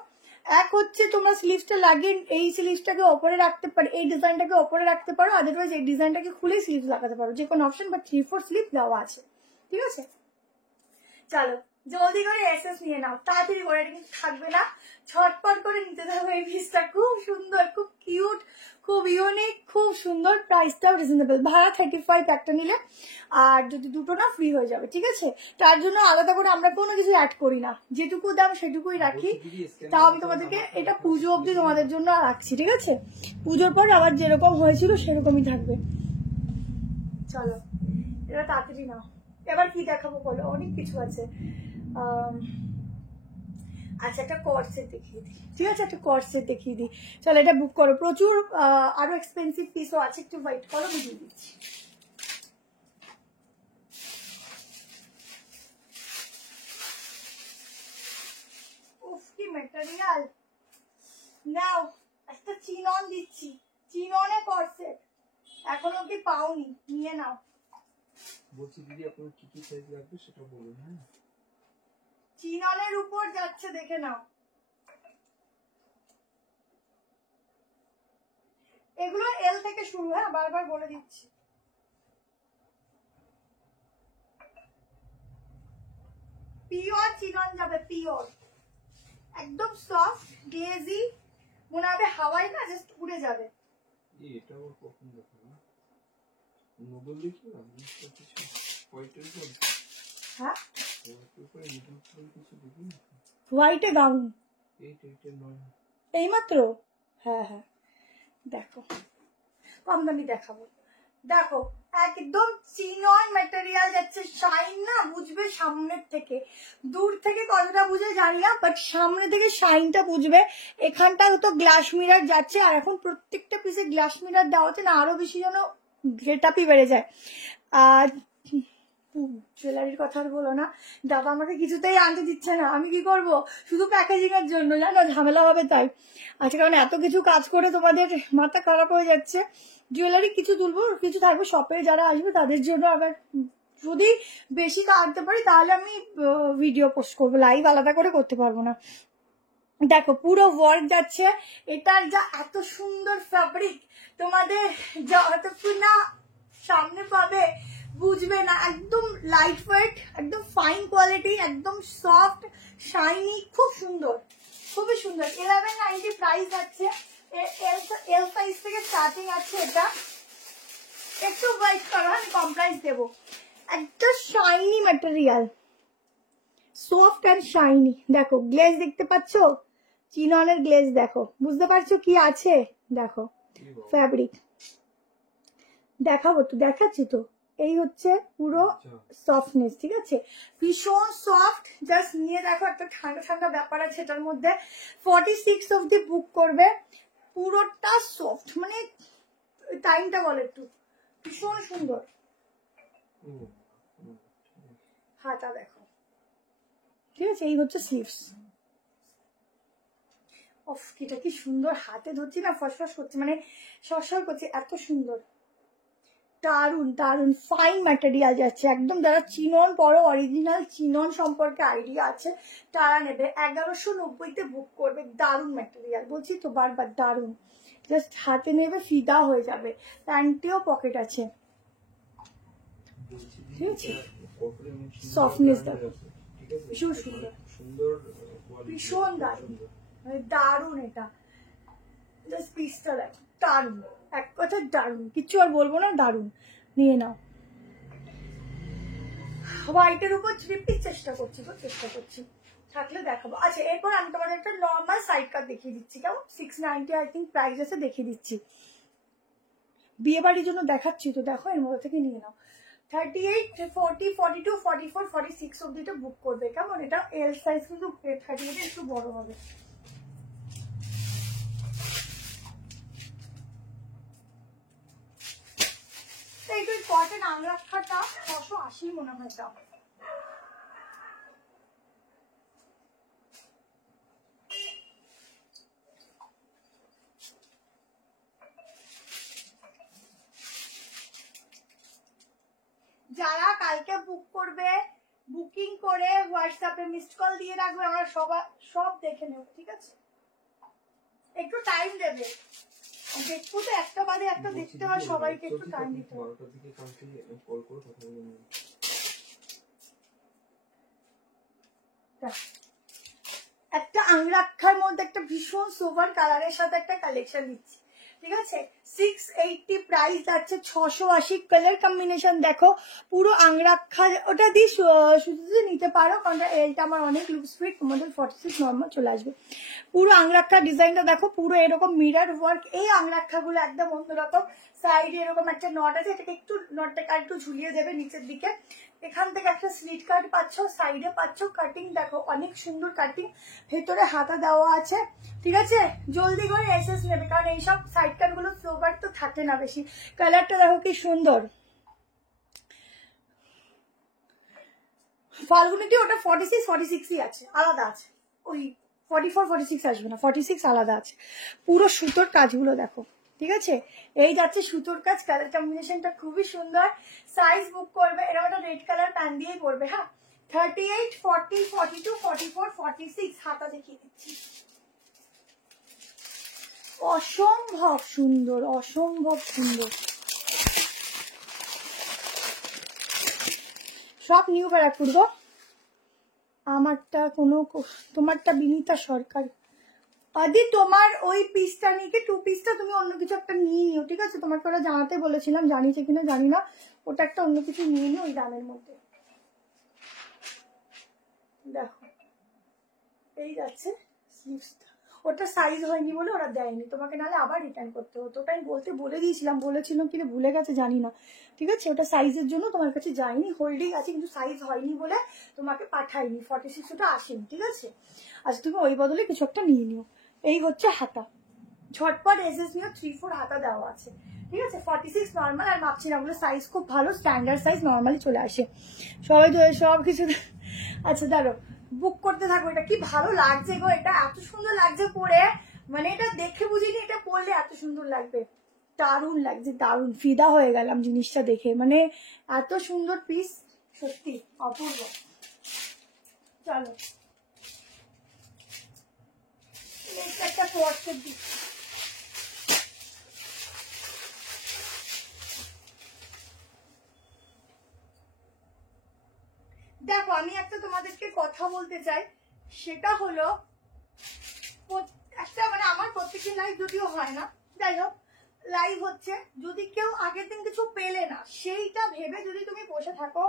এক হচ্ছে তোমরা স্লিভসটা লাগিয়ে এই স্লিভসটাকে ওপরে রাখতে পারো, এই ডিজাইনটাকে ওপরে রাখতে পারো, আদারওয়াইজ এই ডিজাইনটাকে খুলে স্লিভস লাগাতে পারো, যে কোনো অপশন, বা 3/4 স্লিভ দেওয়া আছে, ঠিক আছে। চলো জলদি করে এসএস নিয়ে নাও, তাড়াতাড়ি করে, এটা কিন্তু থাকবে না, ছটপট করে নিতে থাকবে। এই পিসটা খুব সুন্দর, খুব কিউট, খুব ইউনিক, খুব সুন্দর, প্রাইসটাও রিজনেবল। ভাড়া 35 একটা নিলে, আর যদি দুটো না ফ্রি হয়ে যাবে, ঠিক আছে? তার জন্য আলাদা করে আমরা কোনো কিছু অ্যাড করি না, যেটুকু দাম সেটুকুই রাখি। তাও আমি তোমাদেরকে এটা পুজো অবধি তোমাদের জন্য রাখছি, ঠিক আছে? পুজোর পর আবার যেরকম হয়েছিল সেরকমই থাকবে। চলো এটা তাড়াতাড়ি নাও। এবার কি দেখাবো বলো, অনেক কিছু আছে। আচ্ছা একটা কর্ড সেট দেখিয়ে দিই, ঠিক আছে? একটা কর্ড সেট দেখিয়ে দিই, চলো এটা বুক করো। প্রচুর আরো এক্সপেন্সিভ পিসও আছে, একটু ওয়েট করো, আমি দিয়ে দিচ্ছি। উফ কি ম্যাটেরিয়াল! নাও একটা চিনন দিচ্ছি, চিননে কর্ড সেট, এখনো কি পাওনি, নিয়ে নাও। বলছি দিদি আপনার কি কি সাইজ লাগবে সেটা বলুন। হ্যাঁ, চিননের উপর যাচ্ছে, দেখে নাও। এগুলো এল থেকে শুরু, হ্যাঁ বারবার বলে দিচ্ছি। পিওর চিনন যাবে, পিওর, একদম সফট গ্লেজি, মনে হবে হাওয়াই না, জাস্ট উড়ে যাবে। এটা ওর কখন দেখাবো, নোবেল দেখি না কিছু হোয়াইটের উপর, হ্যাঁ হোয়াইটের উপরে নোবেল কিছু দেখি না, হোয়াইটে গাউন এইটা নয় এইমাত্র। হ্যাঁ হ্যাঁ দেখো, কম দামি দেখাবো, দেখো একদম চিনন ম্যাটেরিয়াল যাচ্ছে, শাইন না বুঝবে সামনের থেকে, দূর থেকে কতটা বুঝে জানি না, বাট সামনে থেকে শাইনটা বুঝবে। এখানটা তো গ্লাস মিরার যাচ্ছে, আর এখন প্রত্যেকটা পিসে গ্লাস মিরার দেওয়াতে না আরো বেশি যেন গেটআপই বেড়ে যায়। আর জুয়েলারির কথা আর বলো না, দাদা আমাকে কিছুতেই আনতে দিচ্ছে না, আমি কি করব, শুধু প্যাকেজিং এর জন্য, জানো ঝামেলা হবে তাই। আচ্ছা কারণ এত কিছু কাজ করে তোমাদের মাথা খারাপ হয়ে যাচ্ছে। জুয়েলারি কিছু তুলবো, কিছু থাকবে শপে যারা আসবে তাদের জন্য, আবার যদি বেশি আনতে পারি তাহলে আমি ভিডিও পোস্ট করবো, লাইভ আলাদা করে করতে পারবো না। দেখো পুরো ওয়ার্ক যাচ্ছে, এটার যা এত সুন্দর ফ্যাব্রিক, তোমাদের যতক্ষণ না সামনে পাবে বুঝবে না, একদম লাইট ওয়েট, একদম ফাইন কোয়ালিটি, একদম সফট শাইনি, খুব সুন্দর, খুবই সুন্দর। 1190 প্রাইস আছে, এল সাইজ থেকে স্টার্টিং আছে। এটা একটু ওয়েট করো, আমি কম প্রাইস দেবো। একটা shiny material, soft and shiny, দেখো গ্লেজ দেখতে পাচ্ছ, চিননের গ্লেজ দেখো, বুঝতে পারছো কি আছে, দেখো ফ্যাব্রিক দেখাবো তো, দেখাচ্ছি তো, এই হচ্ছে পুরো সফটনেস, ঠিক আছে? ভীষণ সফট, জাস্ট নিয়ে দেখো, একটা ঠান্ডা ঠান্ডা ব্যাপার আছে এটার মধ্যে। 46 অবধি বুক করবে, পুরোটা সফট, মানে টাইমটা বলো একটু, ভীষণ সুন্দর। হাতা দেখো, ঠিক আছে? এই হচ্ছে স্লিভস। অফ এটা কি সুন্দর, হাতে ধরছি না ফসফস করছে, মানে সরসর করছে, এত সুন্দর, দারুন দারুন ফাইন ম্যাটেরিয়াল যাচ্ছে একদম। যারা চিনন পরো, অরিজিনাল চিনন সম্পর্কে আইডিয়া আছে তারা নেবে, 1190-তে বুক করবে। দারুন ম্যাটেরিয়াল, বলছি তো বারবার, দারুন, জাস্ট হাতে নেবে ফিদা হয়ে যাবে। প্যান্টেও পকেট আছে, ঠিক আছে? সফটনেস দেখো, ভীষণ সুন্দর, ভীষণ দারুন, মানে দারুন, এটা জাস্ট পিসটা দেখো, দারুন, এক কথা দারুন, কিচ্ছু আর বলবো না, দারুন, নিয়ে নাও। হোয়াইটের উপর 3 পিস চেষ্টা করছি থাকলে দেখাবো। আচ্ছা এরপর আমি তোমাদের একটা নর্মাল সাইড কাট দেখিয়ে দিচ্ছি, কেমন? 690 আই থিঙ্ক প্রাইস আছে, দেখিয়ে দিচ্ছি। বিয়ে বাড়ির জন্য দেখাচ্ছি তো, দেখো এর মধ্যে থেকে নিয়ে নাও। 38, 40, 42, 44, 46 অব্দি এটা বুক করবে, কেমন? এটা এল সাইজ, কিন্তু 38 একটু বড় হবে। এইটা কটন আংরাক্ষাটা 680 মনে হয় দাম। যারা কালকে বুক করবে, বুকিং করে হোয়াটসঅ্যাপে মিসড কল দিয়ে রাখবে, আমরা সব দেখে নেব, ঠিক আছে? একটু টাইম দেবে, দেখবো তো একটা বাদে একটা দেখতে হয়, সবাইকে একটু টাইম দিতে হয়। 12টার দিকে কালকে কল করে কথা বলবো। একটা একটা আংরাক্ষার মধ্যে একটা ভীষণ সোভার কালারের সাথে একটা কালেকশন দিচ্ছি, ঠিক আছে। 680 প্রাইস যাচ্ছে, 680 কালার কম্বিনেশন দেখো, পুরো আংরাক্ষা ওটা দিয়ে সুতিতে নিতে পারো, কারণ এটা আমার অনেক লুজ ফিট, তোমাদের 46 নর্মাল চলে আসবে। পুরো আংরাক্ষা ডিজাইনটা দেখো, পুরো এরকম মিরর ওয়ার্ক, এই আংরাক্ষাগুলো একদম অন্যরকম। সাইডে এরকম একটা নট আছে, এটাকে একটু নটটাকে একটু ঝুলিয়ে দেবে নিচের দিকে, এখান থেকে একটা স্লিট কাট পাচ্ছ, সাইডে পাচ্ছ কাটিং দেখো, অনেক সুন্দর কাটিং, ভেতরে হাতা দেওয়া আছে, ঠিক আছে। জলদি করে এসএস নেবে, কারণ এইসব সাইড কাট গুলো ফ্লোভার তো থাকে না বেশি। কালারটা দেখো কি সুন্দর, ফাল্গুনিটি ওটা 46 46ই আছে, আলাদা আছে, ওই 44 46 আসবে না, 46 আলাদা আছে। পুরো সুতোর কাজগুলো দেখো, ঠিক আছে। এই যাচ্ছে সুতোর কাজ, কালার কম্বিনেশনটা খুবই সুন্দর। সাইজ বুক করবে, এরকম একটা রেড কালার প্যান দিয়েই করবে, হ্যাঁ। 38 40 42 44 46 হাতা দেখিয়ে দিচ্ছি, অসম্ভব সুন্দর, অসম্ভব সুন্দর, সব নিউ ব্যারাকপুর গো। আমারটা কোনো, তোমারটা বিনীতা সরকার। আদি তোমার ওই পিসটা নিয়ে 2 পিসটা তুমি অন্য কিছু একটা নিয়ে নিও, ঠিক আছে। তোমাকে ওরা জানাতে বলেছিলাম, জানিয়েছে কিনা জানি না, ওটা একটা অন্য কিছু নিয়ে নিও ওই দামের মধ্যে। দেখো এই যাচ্ছে স্লিভসটা, ওটা সাইজ হয়নি বলে ওরা দেয়নি তোমাকে, নাহলে আবার রিটার্ন করতে হতো। ওটা আমি বলেছিলাম কিন্তু ভুলে গেছে জানি না, ঠিক আছে। ওটা সাইজের জন্য তোমার কাছে যায়নি, হোল্ডিং আছে কিন্তু সাইজ হয়নি বলে তোমাকে পাঠাইনি, 46 ওটা আসেনি, ঠিক আছে। আচ্ছা তুমি ওই বদলে কিছু একটা নিয়ে নিও। এই হচ্ছে হাতা, ঝটপট এসএস নিও, 3-4 হাতা দেওয়া আছে, ঠিক আছে। 46 নর্মাল, আর মাপছি না, ওগুলো সাইজ খুব ভালো, স্ট্যান্ডার্ড সাইজ নর্মালি চলে আসে সবাই তো সব কিছু। আচ্ছা দাঁড়ো, বুক করতে থাকো। এটা কি ভালো লাগছে গো, এটা এত সুন্দর লাগছে পরে, মানে এটা দেখে বুঝিনি এটা পরলে এত সুন্দর লাগবে, দারুণ লাগছে, দারুণ ফিদা হয়ে গেলাম জিনিসটা দেখে, মানে এত সুন্দর পিস, সত্যি অপূর্ব। চলো একটা কোয়ার্সেট দিচ্ছি, দেখো আমি একটা তোমাদেরকে কথা বলতে চাই, সেটা হলো একটা, মানে আমার প্রত্যেকদিন লাইভ যদিও হয় না, যাই হোক লাইভ হচ্ছে, যদি কেউ আগের দিন কিছু পেলে না সেইটা ভেবে যদি তুমি বসে থাকো,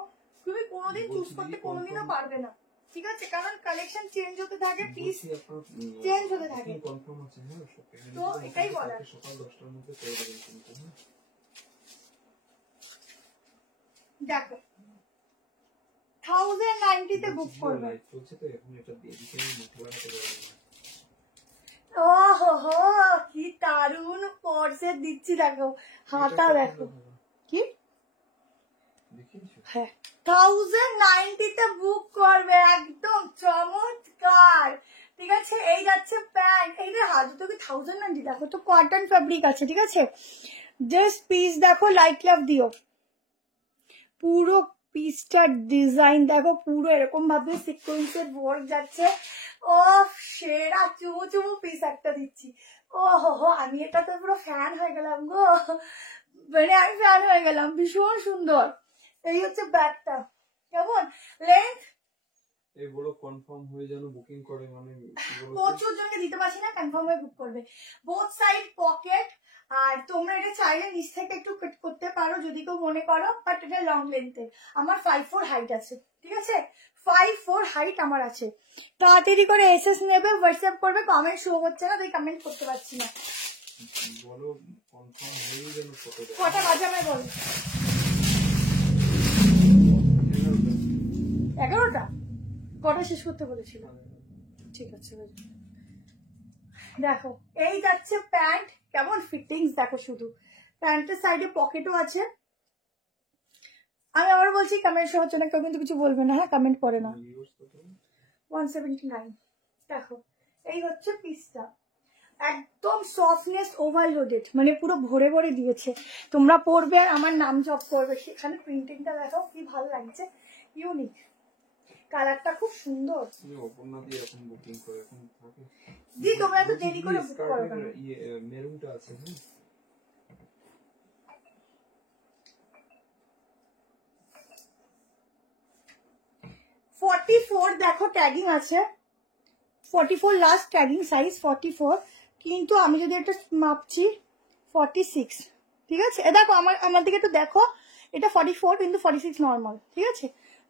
তুমি কোনোদিন চুজ করতে কোনোদিনও পারবে না, ঠিক আছে। কারণ কালেকশন চেঞ্জ হতে থাকে, পিস চেঞ্জ হতে থাকে, তো এটাই বলার। সকাল 10টার মধ্যে করে দেবেন কিন্তু, হ্যাঁ। দেখো 1090 তে বুক করবে, চলছে তো এখন, এটা দিয়ে দিতে মুঠো বানাতে পারবেন। ওহো কি দারুণ পর্সে দিচ্ছি, দেখো হাতা দেখো কি, হ্যাঁ 1090 তে বুক করবে, একদম চমৎকার, ঠিক আছে। এই যাচ্ছে প্যান্ট, এই যে হাত তো কি 1090, দেখো তো কটন ফ্যাব্রিক আছে, ঠিক আছে। জাস্ট পিস দেখো, লাইট লাভ দিও, পুরো পিসটার ডিজাইন দেখো, পুরো এরকম ভাবে সিকোয়েন্সের ওয়ার্ক যাচ্ছে, ও সেরা চুমু চুমু পিস একটা দিচ্ছি। ও হো, আমি এটা তো পুরো ফ্যান হয়ে গেলাম গো, মানে আমি ফ্যান হয়ে গেলাম, ভীষণ সুন্দর। এই হচ্ছে ব্যাগটা, কেমন লেন্থ, এগুলো কনফার্ম হয়ে যেন বুকিং করে, মানে প্রচুর জনকে দিতে পারছি না, কনফার্ম হয়ে বুক করবে। বোথ সাইড পকেট, আর তোমরা এটা চাইলে নিচ থেকে একটু কাট করতে পারো যদি কেউ মনে করো, বাট এটা লং লেন্থে। আমার 5'4" হাইট আছে, ঠিক আছে, 5'4" হাইট আমার আছে। তাড়াতাড়ি করে এসএস নেবে, হোয়াটসঅ্যাপ করবে, কমেন্ট শো হচ্ছে না তাই কমেন্ট করতে পারছি না। বলো কনফার্ম হয়ে যেন ফটো দাও। কটা বাজে আমায় বলো? 11টা। কটা শেষ করতে বলেছিল? ঠিক আছে, দেখো এই যাচ্ছে প্যান্ট, কেমন ফিটিংস দেখো, শুধু প্যান্টের সাইডে পকেটও আছে। আমি আবার বলছি কমেন্ট শো হচ্ছে না, কেউ কিন্তু কিছু বলবে না, হ্যাঁ কমেন্ট করে না। 179, দেখো এই হচ্ছে পিসটা, একদম সফটনেস ওভারলোডেড, মানে পুরো ভরে ভরে দিয়েছে। তোমরা পরবে আর আমার নাম জপ করবে, সেখানে প্রিন্টিংটা দেখো কি ভালো লাগছে, ইউনিক, কালারটা খুব সুন্দর। অপর্ণা দিয়ে এখন বুকিং করে এখন থাকে দি, তোমরা তো দেরি করে বুক করো কেন? মেরুনটা আছে, হ্যাঁ 44 দেখো ট্যাগিং আছে, 44 লাস্ট ট্যাগিং সাইজ 44, কিন্তু আমি যদি একটা মাপছি 46, ঠিক আছে? এ দেখো আমার দিকে একটু দেখো, এটা 44 কিন্তু 46 নর্মাল, ঠিক আছে?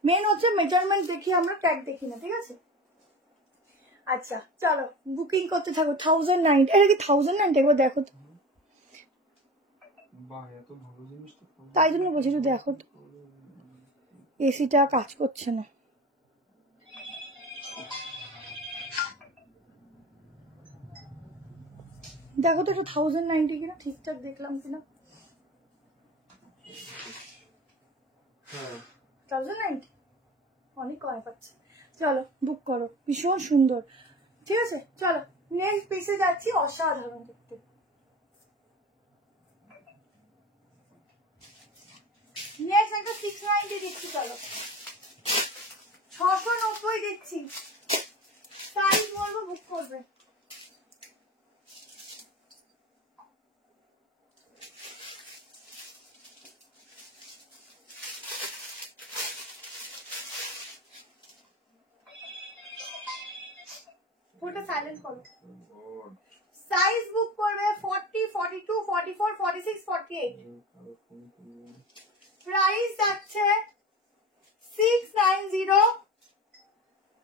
মেন হচ্ছে মেজারমেন্ট দেখি আমরা, ট্যাগ দেখি না, ঠিক আছে? আচ্ছা চলো বুকিং করতে থাকো। 1090, এটা কি 1090? একবার দেখো তো, বাহ এত ভালো জিনিস তো তাই জন্য বলছি একটু দেখো তো, এসিটা কাজ করছে না। দেখো তো এটা 1090 কিনা, ঠিকঠাক দেখলাম কিনা। হ্যাঁ 1090 অনেক কমে পাচ্ছে। চলো বুক করো, ভীষণ সুন্দর, ঠিক আছে? চলো নেক্সট পিসে যাচ্ছি, অসাধারণ দেখতে। নেক্সট একটা 690 দিচ্ছি, চলো 690 দিচ্ছি, সাইজ বলবো বুক করবে। ওটা সাইলেন্ট করো। God. সাইজ বুক করবে 40, 42, 44, 46, 48। প্রাইস যাচ্ছে 690,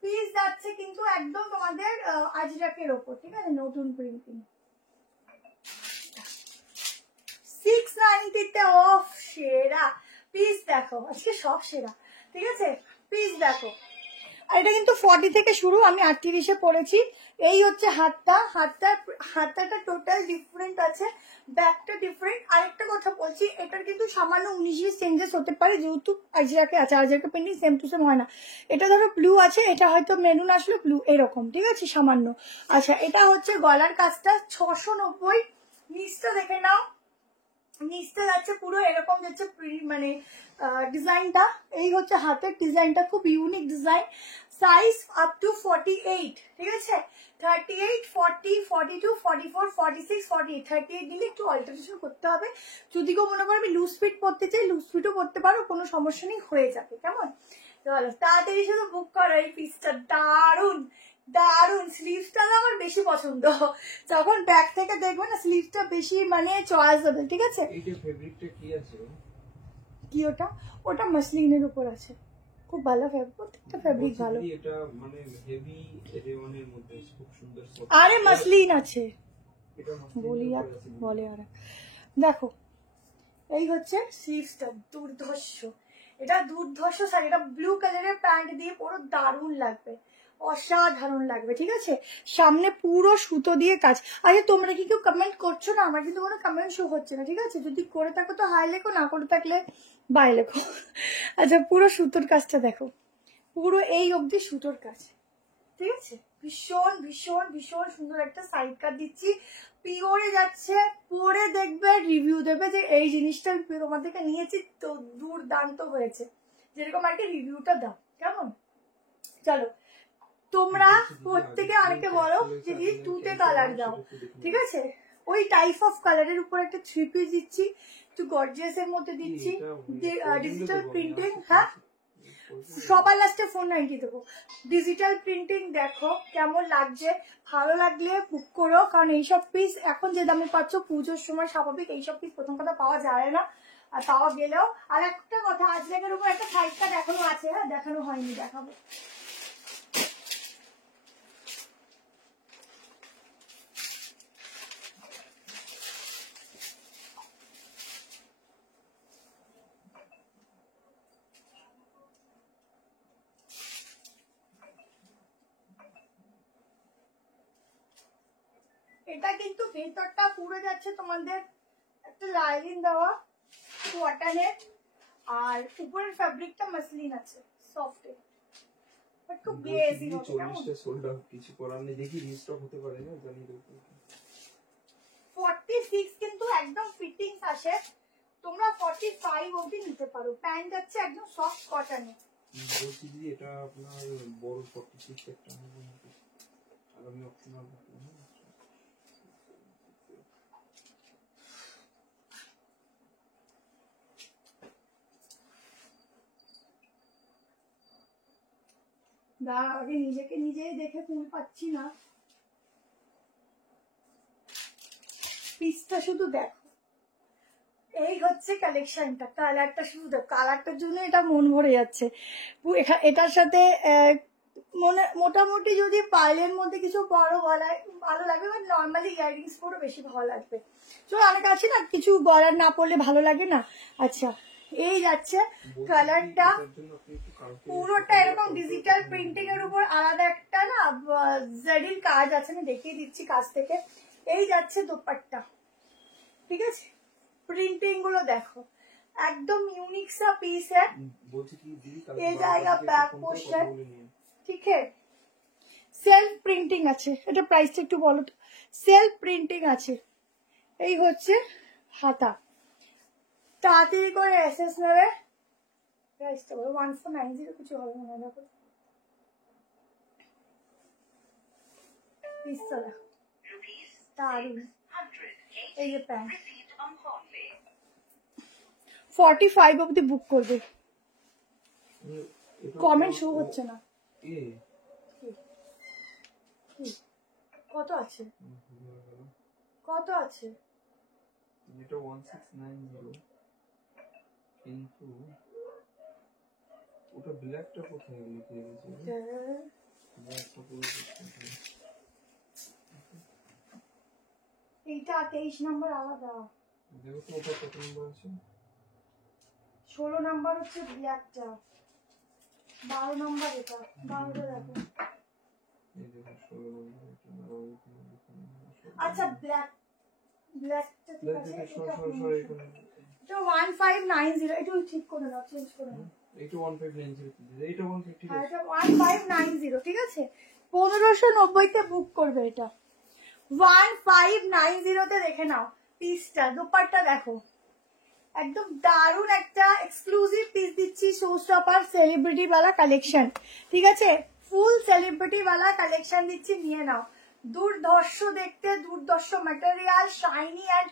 পিস যাচ্ছে কিন্তু একদম তোমাদের আজরাকের ওপর, ঠিক আছে? নতুন প্রিন্টিং 690 তে অফ সেরা পিস। দেখো আজকে সব সেরা, ঠিক আছে? পিস দেখো, আর এটা কিন্তু 40 থেকে শুরু, আমি 38-এ পড়েছি। এই হচ্ছে হাতটা টোটাল ডিফারেন্ট আছে, ব্যাকটা ডিফারেন্ট। আরেকটা কথা বলছি, এটার কিন্তু সামান্য 19 চেঞ্জেস হতে পারে, যেহেতু আজরাকে আছে, আজরাকে পেন্টিং সেম টু সেম হয় না। এটা ধরো ব্লু আছে, এটা হয়তো মেরুন আসলে ব্লু, এরকম, ঠিক আছে? সামান্য। আচ্ছা এটা হচ্ছে গলার কাজটা 690, নিচটা দেখে নাও, নিচটা যাচ্ছে পুরো এরকম যাচ্ছে, মানে ডিজাইনটা এই হচ্ছে হাতের ডিজাইনটা, খুব unique design. Size up to 48, ঠিক আছে? 38, 40, 42, 44, 46, 48, 38 দিলে একটু অল্টারেশন করতে হবে। যদি কেউ মনে করো আমি লুজ ফিট পরতে চাই, লুজ ফিটও পরতে পারো, কোনো সমস্যা নেই, হয়ে যাবে। কেমন? চলো তাড়াতাড়ি শুধু বুক করো এই পিসটা, দারুন দারুন। স্লিভসটা না আমার বেশি পছন্দ, যখন ব্যাক থেকে দেখবে না স্লিভসটা বেশি মানে চয়েস হবে, ঠিক আছে? এইটা ফেব্রিকটা কি আছে? কি ওটা? ওটা মাসলিনের উপর আছে, খুব ভালো ফেব্রিক, প্রত্যেকটা ফেব্রিক ভালো। এটা মানে হেভি রেওয়ানের মধ্যে খুব সুন্দর সফট। আরে মাসলিন আছে, এটা বলি আর বলে আর। দেখো এই হচ্ছে স্লিভসটা, দুর্ধর্ষ, এটা দুর্ধর্ষ শাড়ি, এটা ব্লু কালারের প্যান্ট দিয়ে পুরো দারুণ লাগবে, অসাধারণ লাগবে, ঠিক আছে? সামনে পুরো সুতো দিয়ে কাজ। আচ্ছা তোমরা কি কেউ কমেন্ট করছো না? আমার কিন্তু কোনো কমেন্ট শো হচ্ছে না, ঠিক আছে? যদি করে থাকো তো হাই লেখো, না করে থাকলে বাই লেখো। আচ্ছা পুরো সুতোর কাজটা দেখো, পুরো এই অবধি সুতোর কাজ, ঠিক আছে? ভীষণ ভীষণ ভীষণ সুন্দর একটা সাইড কাট দিচ্ছি, পিওরে যাচ্ছে। পরে দেখবে, রিভিউ দেবে যে এই জিনিসটা তোমার থেকে নিয়েছি তো দুর্দান্ত হয়েছে, যেরকম আর কি রিভিউটা দাও, কেমন? চলো তোমরা প্রত্যেকে আরেকটা বলো যদি তুতে কালার দাও, ঠিক আছে? ওই টাইপ অফ কালারের উপর একটা 3 পিস দিচ্ছি, একটু গর্জিয়াস এর মধ্যে দিচ্ছি, ডিজিটাল প্রিন্টিং। হ্যাঁ সবার লাস্টে 490 দেবো, ডিজিটাল প্রিন্টিং। দেখো কেমন লাগছে, ভালো লাগলে বুক করো, কারণ এইসব পিস এখন যে দামে পাচ্ছ পুজোর সময় স্বাভাবিক এইসব পিস প্রথম কথা পাওয়া যায় না, আর পাওয়া গেলেও। আর একটা কথা, আজরাকের উপর একটা সাইড কাট এখনো আছে, হ্যাঁ দেখানো হয়নি, দেখাবো। এটা কিন্তু ভেতরটা পুরো যাচ্ছে তোমাদের একটা লাইনিং দেওয়া কটনের, আর উপরের ফ্যাব্রিকটা মাসলিন আছে, সফট, বাট খুব গ্লেজি হবে। কেমন? 40টা সোল্ড আউট, কিছু করার নেই, দেখি রিস্টক হতে পারে না, জানি তো। 46 কিন্তু একদম ফিটিংস আসে, তোমরা 45 অবধি নিতে পারো। প্যান্ট যাচ্ছে একদম সফট কটনে। বলছি যে এটা আপনার বড় 46 একটা হবে, আর আমি অপশনাল দাঁড়া, আগে নিজেকে নিজেই দেখে ফুল পাচ্ছি না। পিসটা শুধু দেখো, এই হচ্ছে কালেকশনটা। কালারটা শুধু দেখো, কালারটার জন্য এটা মন ভরে যাচ্ছে। এটার সাথে মোটামুটি যদি পার্লের মধ্যে কিছু বড় গলায় ভালো লাগবে, বা নর্মালি ইয়াররিংস পরে বেশি ভালো লাগবে। চলো, অনেক আছে না কিছু গলার না পরলে ভালো লাগে না। আচ্ছা, এই যাচ্ছে কালারটা, পুরোটা এরকম ডিজিটাল প্রিন্টিং এর উপর আলাদা একটা না জারির কাজ আছে, আমি দেখিয়ে দিচ্ছি কাছ থেকে। এই যাচ্ছে দোপাট্টা, ঠিক আছে? প্রিন্টিং গুলো দেখো, একদম ইউনিক সা পিস है। ये जाएगा बैक पोर्शन, ঠিক है? সেলফ প্রিন্টিং আছে। এটা প্রাইসটা একটু বলো তো। সেলফ প্রিন্টিং আছে। এই হচ্ছে হাতা। তাড়াতাড়ি করে এসএস নেবে। প্রাইসটা বলো। 1490 কিছু হবে মনে হয়। দেখো পিসটা দেখো, দারুন। এই যে প্যান্ট 45 অবধি বুক করবে। কমেন্ট শো হচ্ছে না। কত আছে? কত আছে? এটা 1690, কিন্তু ওটা ব্ল্যাকটা কোথায় লিখে গেছে? এইটা 23 নম্বর আলাদা। দেখো তো ওটা কত নম্বর আছে? 16 নম্বর হচ্ছে ব্ল্যাকটা, 12 নম্বর এটা। 12টা দেখো। এই দেখো 16 নম্বর এটা না, আচ্ছা, ব্ল্যাকটা ঠিক আছে। এটা এটা 1590, এটা ঠিক করে নাও, চেঞ্জ করে নাও। এটা 1590, এটা 150, হ্যাঁ, এটা 1590, ঠিক আছে? 1590 তে বুক করবে এটা। 1590 তে দেখে নাও পিসটা। দোপাট্টা দেখো, একদম দারুন একটা এক্সক্লুসিভ পিস দিচ্ছি। শো স্টপার সেলিব্রিটি वाला কালেকশন, ঠিক আছে? ফুল সেলিব্রিটি वाला কালেকশন দিচ্ছি, নিয়ে নাও। দুর্ধর্ষ দেখতে, দুর্ধর্ষ ম্যাটেরিয়াল, শাইনি অ্যান্ড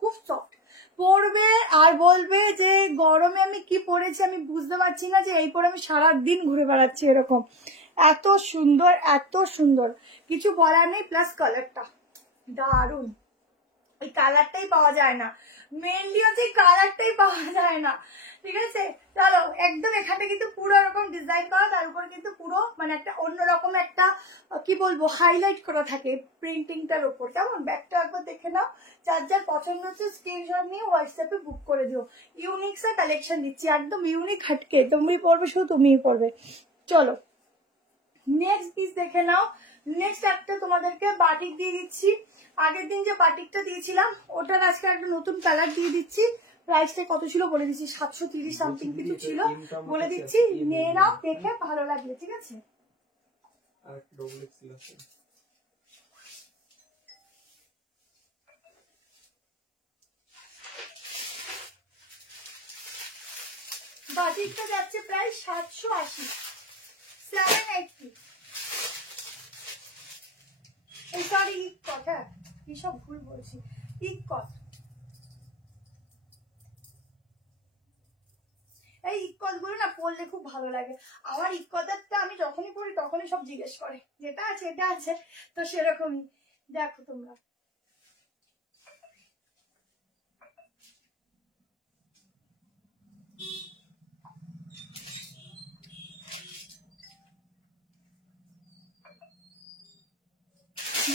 খুব সফট। পরবে আর বলবে যে গরমে আমি কি পরেছি, আমি বুঝতে পারছি না যে এই পরে আমি সারাদিন ঘুরে বেড়াচ্ছি এরকম। এত সুন্দর, এত সুন্দর, কিছু বলার নেই। প্লাস কালারটা দারুন, ওই কালারটাই পাওয়া যায় না। মেনলি হচ্ছে কালারটাই পাওয়া যায় না, ঠিক আছে? চলো, একদম এখানে কিন্তু পুরো এরকম ডিজাইন করা, তার উপরে কিন্তু পুরো মানে একটা অন্যরকম একটা কি বলবো হাইলাইট করা থাকে প্রিন্টিংটার উপর। কেমন? ব্যাগটা একবার দেখে নাও। যার যার পছন্দ হচ্ছে স্ক্রিনশট নিয়ে হোয়াটসঅ্যাপে বুক করে দিও। ইউনিক সা কালেকশন দিচ্ছি, একদম ইউনিক হাটকে। তুমি পরবে, শুধু তুমিই পরবে। চলো, নেক্সট পিস দেখে নাও। নেক্সট একটা তোমাদেরকে বাটিক দিয়ে দিচ্ছি। আগের দিন যে বাটিকটা দিয়েছিলাম ওটার আজকে একটা নতুন কালার দিয়ে দিচ্ছি। প্রাইসটা কত ছিল বলে দিচ্ছি, 730 সামথিং কিছু ছিল, বলে দিচ্ছি। নিয়ে নাও, দেখে ভালো লাগবে, ঠিক আছে? আর ডবল এক্সেল আছে। বাটিকটা যাচ্ছে প্রায় 780, 780। এই সরি, ইকট, হ্যাঁ কি সব ভুল বলছি, ইকট। এই ইকট গুলো না পরলে খুব ভালো লাগে আমার। ইকটটা আমি যখনই পড়ি তখনই সব জিজ্ঞেস করে যেটা আছে এটা আছে, তো সেরকমই। দেখো তোমরা,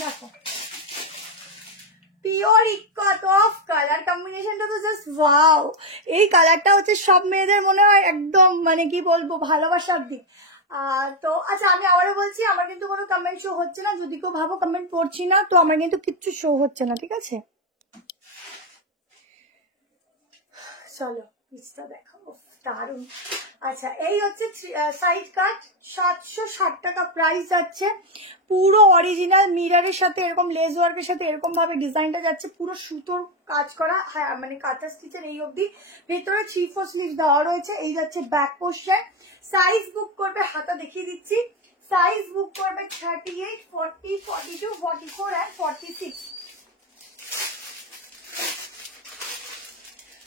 দেখো পিওর ইকট অফ কালার কম্বিনেশনটা তো জাস্ট ওয়াও। এই কালারটা হচ্ছে সব মেয়েদের মনে হয় একদম মানে কি বলবো ভালোবাসার দিক। তো আচ্ছা, আমি আবারও বলছি, আমার কিন্তু কোনো কমেন্ট শো হচ্ছে না। যদি কেউ ভাবো কমেন্ট পড়ছি না, তো আমার কিন্তু কিচ্ছু শো হচ্ছে না, ঠিক আছে? চলো পিসটা দেখো, দারুন। আচ্ছা, এই হচ্ছে সাইড কাট, 760 টাকা প্রাইস যাচ্ছে। পুরো অরিজিনাল মিররের সাথে এরকম লেস ওয়ার্কের সাথে এরকম ভাবে ডিজাইনটা যাচ্ছে। পুরো সুতোর কাজ করা, হ্যাঁ মানে কাঁথা স্টিচের এই অবধি। ভেতরে 3/4 স্লিভ দেওয়া রয়েছে। এই যাচ্ছে ব্যাক পোর্শন। সাইজ বুক করবে, হাতা দেখিয়ে দিচ্ছি। সাইজ বুক করবে 38, 40, 42, 44 and 46।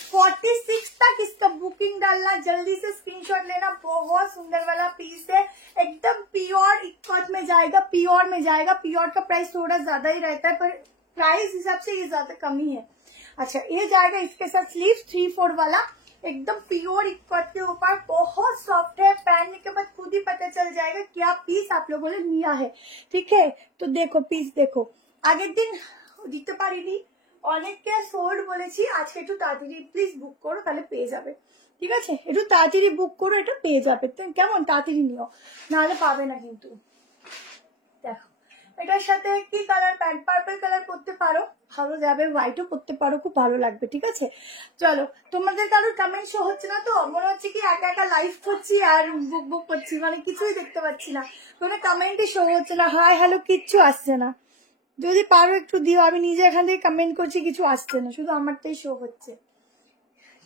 46 तक इसका बुकिंग डालना, जल्दी से स्क्रीनशॉट लेना। बहुत सुंदर वाला पीस है, एकदम प्योर इक्वत में जाएगा, प्योर में जाएगा। प्योर का प्राइस थोड़ा ज्यादा ही रहता है, पर प्राइस हिसाब से ये ज्यादा कम ही है। अच्छा, ये जाएगा इसके साथ स्लीव 3/4 वाला, एकदम प्योर इक्वत के ऊपर, बहुत सॉफ्ट है। पहनने के बाद खुद ही पता चल जाएगा क्या पीस आप लोगों ने लिया है। ठीक है, तो देखो पीस देखो। আগের দিন দিতে পারিনি, অনেককে সোল্ড বলেছি, আজকে একটু তাড়াতাড়ি প্লিজ বুক করো, তাহলে পেয়ে যাবে। ঠিক আছে, একটু তাড়াতাড়ি বুক করো, এটা পেয়ে যাবে। কেমন, তাড়াতাড়ি নিও, নাহলে পাবে না কিন্তু। দেখো এটার সাথে কি কালার প্যান্ট, পার্পল কালার পরতে পারো, ভালো যাবে। হোয়াইটও পরতে পারো, খুব ভালো লাগবে। ঠিক আছে, চলো। তোমাদের কারোর কমেন্ট শো হচ্ছে না তো? মনে হচ্ছে কি একা একা লাইভ করছি আর বুক বুক করছি, মানে কিছুই দেখতে পাচ্ছি না, কোনো কমেন্টই শো হচ্ছে না, হাই হ্যালো কিচ্ছু আসছে না। যদি পারো একটু দিও, আমি নিজে এখান থেকে কমেন্ট করছি, কিছু আসছে না, শুধু আমারটাই শো হচ্ছে,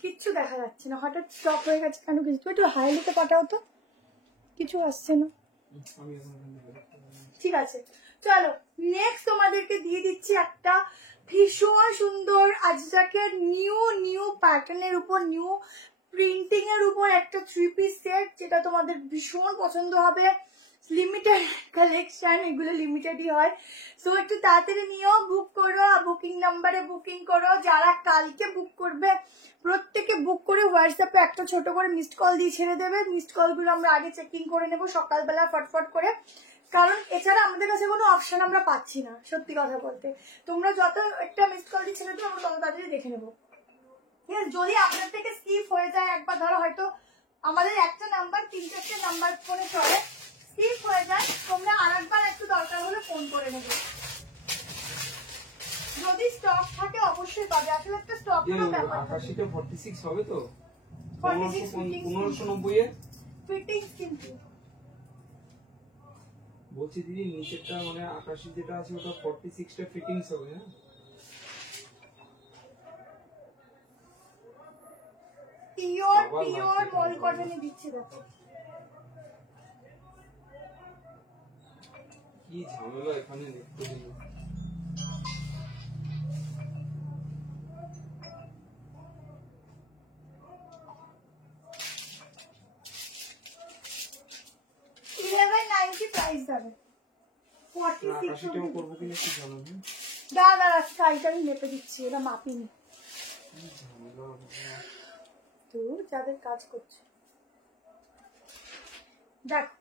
কিচ্ছু দেখা যাচ্ছে না। হঠাৎ স্টপ হয়ে গেছে কেন কিছু? তুমি একটু হাই লিখে পাঠাও তো, কিছু আসছে না। ঠিক আছে, চলো নেক্সট তোমাদেরকে দিয়ে দিচ্ছি একটা ভীষণ সুন্দর আজরাকের নিউ প্যাটার্নের উপর, নিউ প্রিন্টিং এর উপর একটা 3 পিস সেট, যেটা তোমাদের ভীষণ পছন্দ হবে। লিমিটেড কালেকশন, এগুলো লিমিটেডই হয়। সো একটু তাড়াতাড়ি নিও, বুক করো, বুকিং নাম্বারে বুকিং করো। যারা কালকে বুক করবে প্রত্যেকে বুক করে হোয়াটসঅ্যাপে একটা ছোট করে মিসড কল দিয়ে ছেড়ে দেবে। মিসড কলগুলো আমরা আগে চেকিং করে নেবো সকালবেলা ফটফট করে, কারণ এছাড়া আমাদের কাছে কোনো অপশন আমরা পাচ্ছি না, সত্যি কথা বলতে। তোমরা যত একটা মিসড কল দিয়ে ছেড়ে দেবো, আমরা তত তাড়াতাড়ি দেখে নেবো। ঠিক আছে, যদি আপনার থেকে স্কিপ হয়ে যায় একবার, ধরো হয়তো আমাদের একটা নাম্বার 3-4টে নাম্বার ফোনে চলে, স্কিপ হয়ে যায়, তোমরা আরেকবার একটু দরকার হলে ফোন করে নেবে। যদি স্টক থাকে অবশ্যই পাবে, আসলে একটা স্টক এর ব্যাপার। 88টা 46 হবে তো? 46 1590 এ ফিটিংস কিন্তু বলছি দিদি, নিচেরটা মানে 88 যেটা আছে ওটা 46টা ফিটিংস হবে। হ্যাঁ, পিওর মল কটনে দিচ্ছে। দেখো কি ঝামেলা এখানে দেখতে দিই। প্রাইস যাবে 86টাও করব কিনা কি জানো না। দাদা সাইজটা আমি মেপে দিচ্ছি, এটা মাপিনি তো, যাদের কাজ করছে। দেখো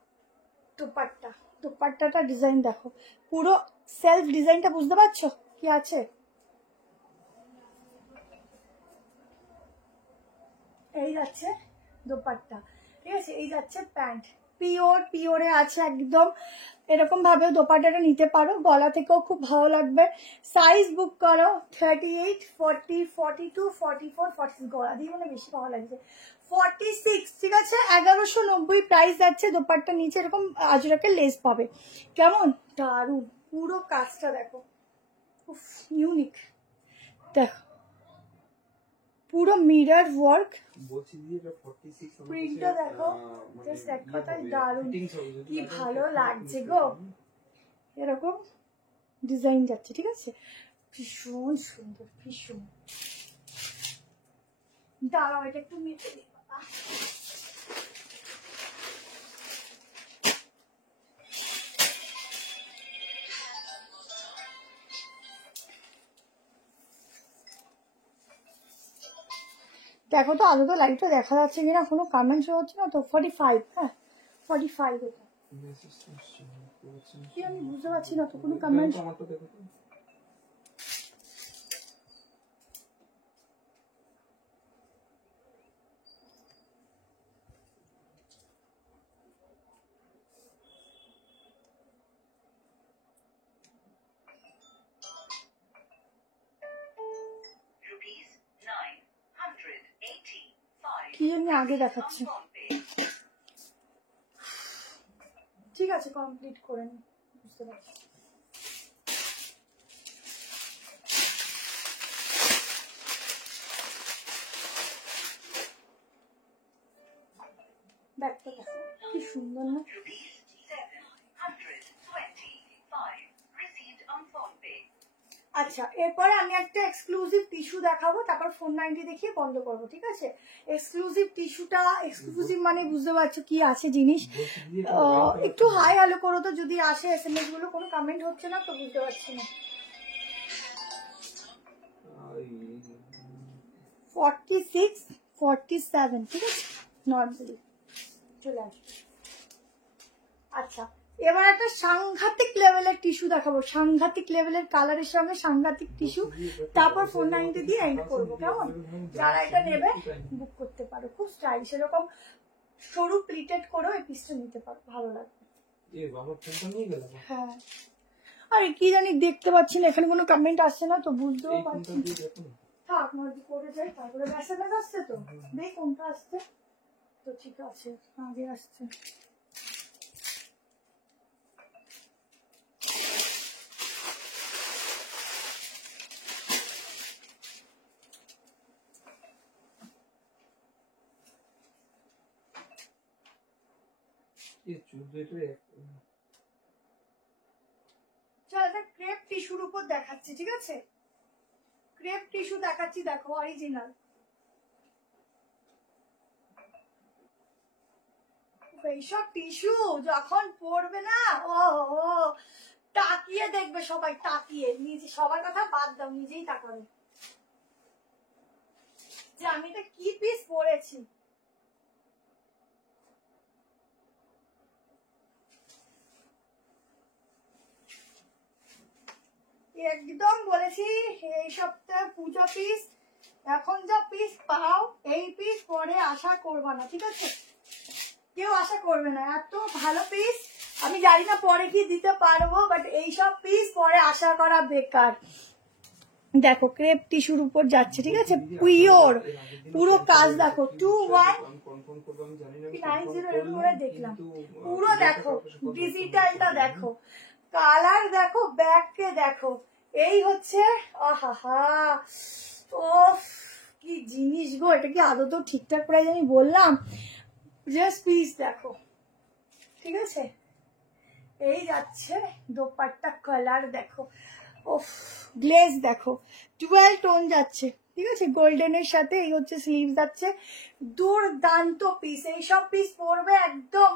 দুপাট্টাটা ডিজাইন দেখো, পুরো সেলফ ডিজাইনটা বুঝতে পারছো কি আছে? এই যাচ্ছে দুপাট্টা, ঠিক আছে, এই যাচ্ছে প্যান্ট, পিওরে আছে একদম। এরকম ভাবে দোপাট্টাটা নিতে পারো, গলা থেকেও খুব ভালো লাগবে। সাইজ বুক করো 38, 40, 42, 44, 46, গলা দিয়ে মানে বেশি ভালো লাগছে 46। ঠিক আছে, 1190 প্রাইস যাচ্ছে। দোপাট্টা নিচে এরকম আজরাকের লেস পাবে, কেমন দারুন। পুরো কাজটা দেখো, ইউনিক। দেখো পুরো মিরর ওয়ার্ক, বলছি যে এটা 46 প্রিন্টটা দেখো, জাস্ট এক কথায় দারুন, কি ভালো লাগছে গো। এরকম ডিজাইন যাচ্ছে, ঠিক আছে, ভীষণ সুন্দর, ভীষণ। দাঁড়াও এটা একটু মেপে দিই বাবা। দেখো তো আদৌ তো লাইটটা দেখা যাচ্ছে কিনা, কোনো কমেন্ট শো হচ্ছে না তো। 45, হ্যাঁ 45 এটা কি আমি বুঝতে পারছি না তো, কোনো কমেন্ট। কি জানি আগে দেখাচ্ছে, ঠিক আছে কমপ্লিট করে নি, বুঝতে পারছি। ব্যাগটা দেখো কি সুন্দর না? আচ্ছা, এরপরে আমি একটা এক্সক্লুসিভ টিস্যু দেখাবো, তারপর 490 দেখিয়ে বন্ধ করবো, ঠিক আছে? এক্সক্লুসিভ টিস্যুটা, এক্সক্লুসিভ মানে বুঝতে পারছো কি আছে জিনিস। একটু হাই হ্যালো করো তো, যদি আসে এসএমএস গুলো, কোনো কমেন্ট হচ্ছে না তো বুঝতে পারছি না। 46, 47, ঠিক আছে, নর্মালি চলে আসবে। আচ্ছা, এবার একটা সাংঘাতিক লেভেলের টিস্যু দেখাবো, সাংঘাতিক লেভেলের কালারের সঙ্গে সাংঘাতিক টিস্যু, তারপর 490 দিয়ে এন্ড করবো, কেমন? যারা এটা নেবে বুক করতে পারো, খুব স্টাইল, সেরকম সরু প্লিটেড করেও এই পিসটা নিতে পারো, ভালো লাগবে। হ্যাঁ, আরে কি জানি দেখতে পাচ্ছি না, এখানে কোনো কমেন্ট আসছে না তো বুঝতেও পারছি না। থাক, নর্মালি করে যাই, তারপরে মেসেজ আসছে তো দেখ কোনটা আসছে, তো ঠিক আছে, আগে আসছে। চল, এটা ক্রেপ টিস্যুর উপর দেখাচ্ছি, ঠিক আছে? ক্রেপ টিস্যু দেখাচ্ছি, দেখো অরিজিনাল। এইসব টিস্যু যখন পরবে না, ও তাকিয়ে দেখবে সবাই, তাকিয়ে, নিজে সবার কথা বাদ দাও, নিজেই তাকাবে যে আমি এটা কি পিস পরেছি। একদম বলেছি এই সপ্তাহে পুজো পিস, এখন যা পিস পাও এই পিস পরে আশা করবা না, ঠিক আছে? কেউ আশা করবে না, এত ভালো পিস। আমি জানি না পরে কি দিতে পারবো, বাট এইসব পিস পরে আশা করা বেকার। দেখো ক্রেপ টিস্যুর উপর যাচ্ছে, ঠিক আছে, পিওর পুরো কাজ দেখো, 2190 দেখলাম পুরো, দেখো ডিজিটালটা দেখো, কালার দেখো, ব্যাককে দেখো, এই হচ্ছে আহা ও কি জিনিস গো, এটা কি আদৌ ঠিকঠাক প্রাইস আমি বললাম? জাস্ট পিস দেখো, ঠিক আছে? এই যাচ্ছে দোপাট্টা, কালার দেখো, ওফ, গ্লেজ দেখো, 12 টোন যাচ্ছে, ঠিক আছে, গোল্ডেনের সাথে। এই হচ্ছে স্লিভ যাচ্ছে, দুর্দান্ত পিস। এইসব পিস পরবে একদম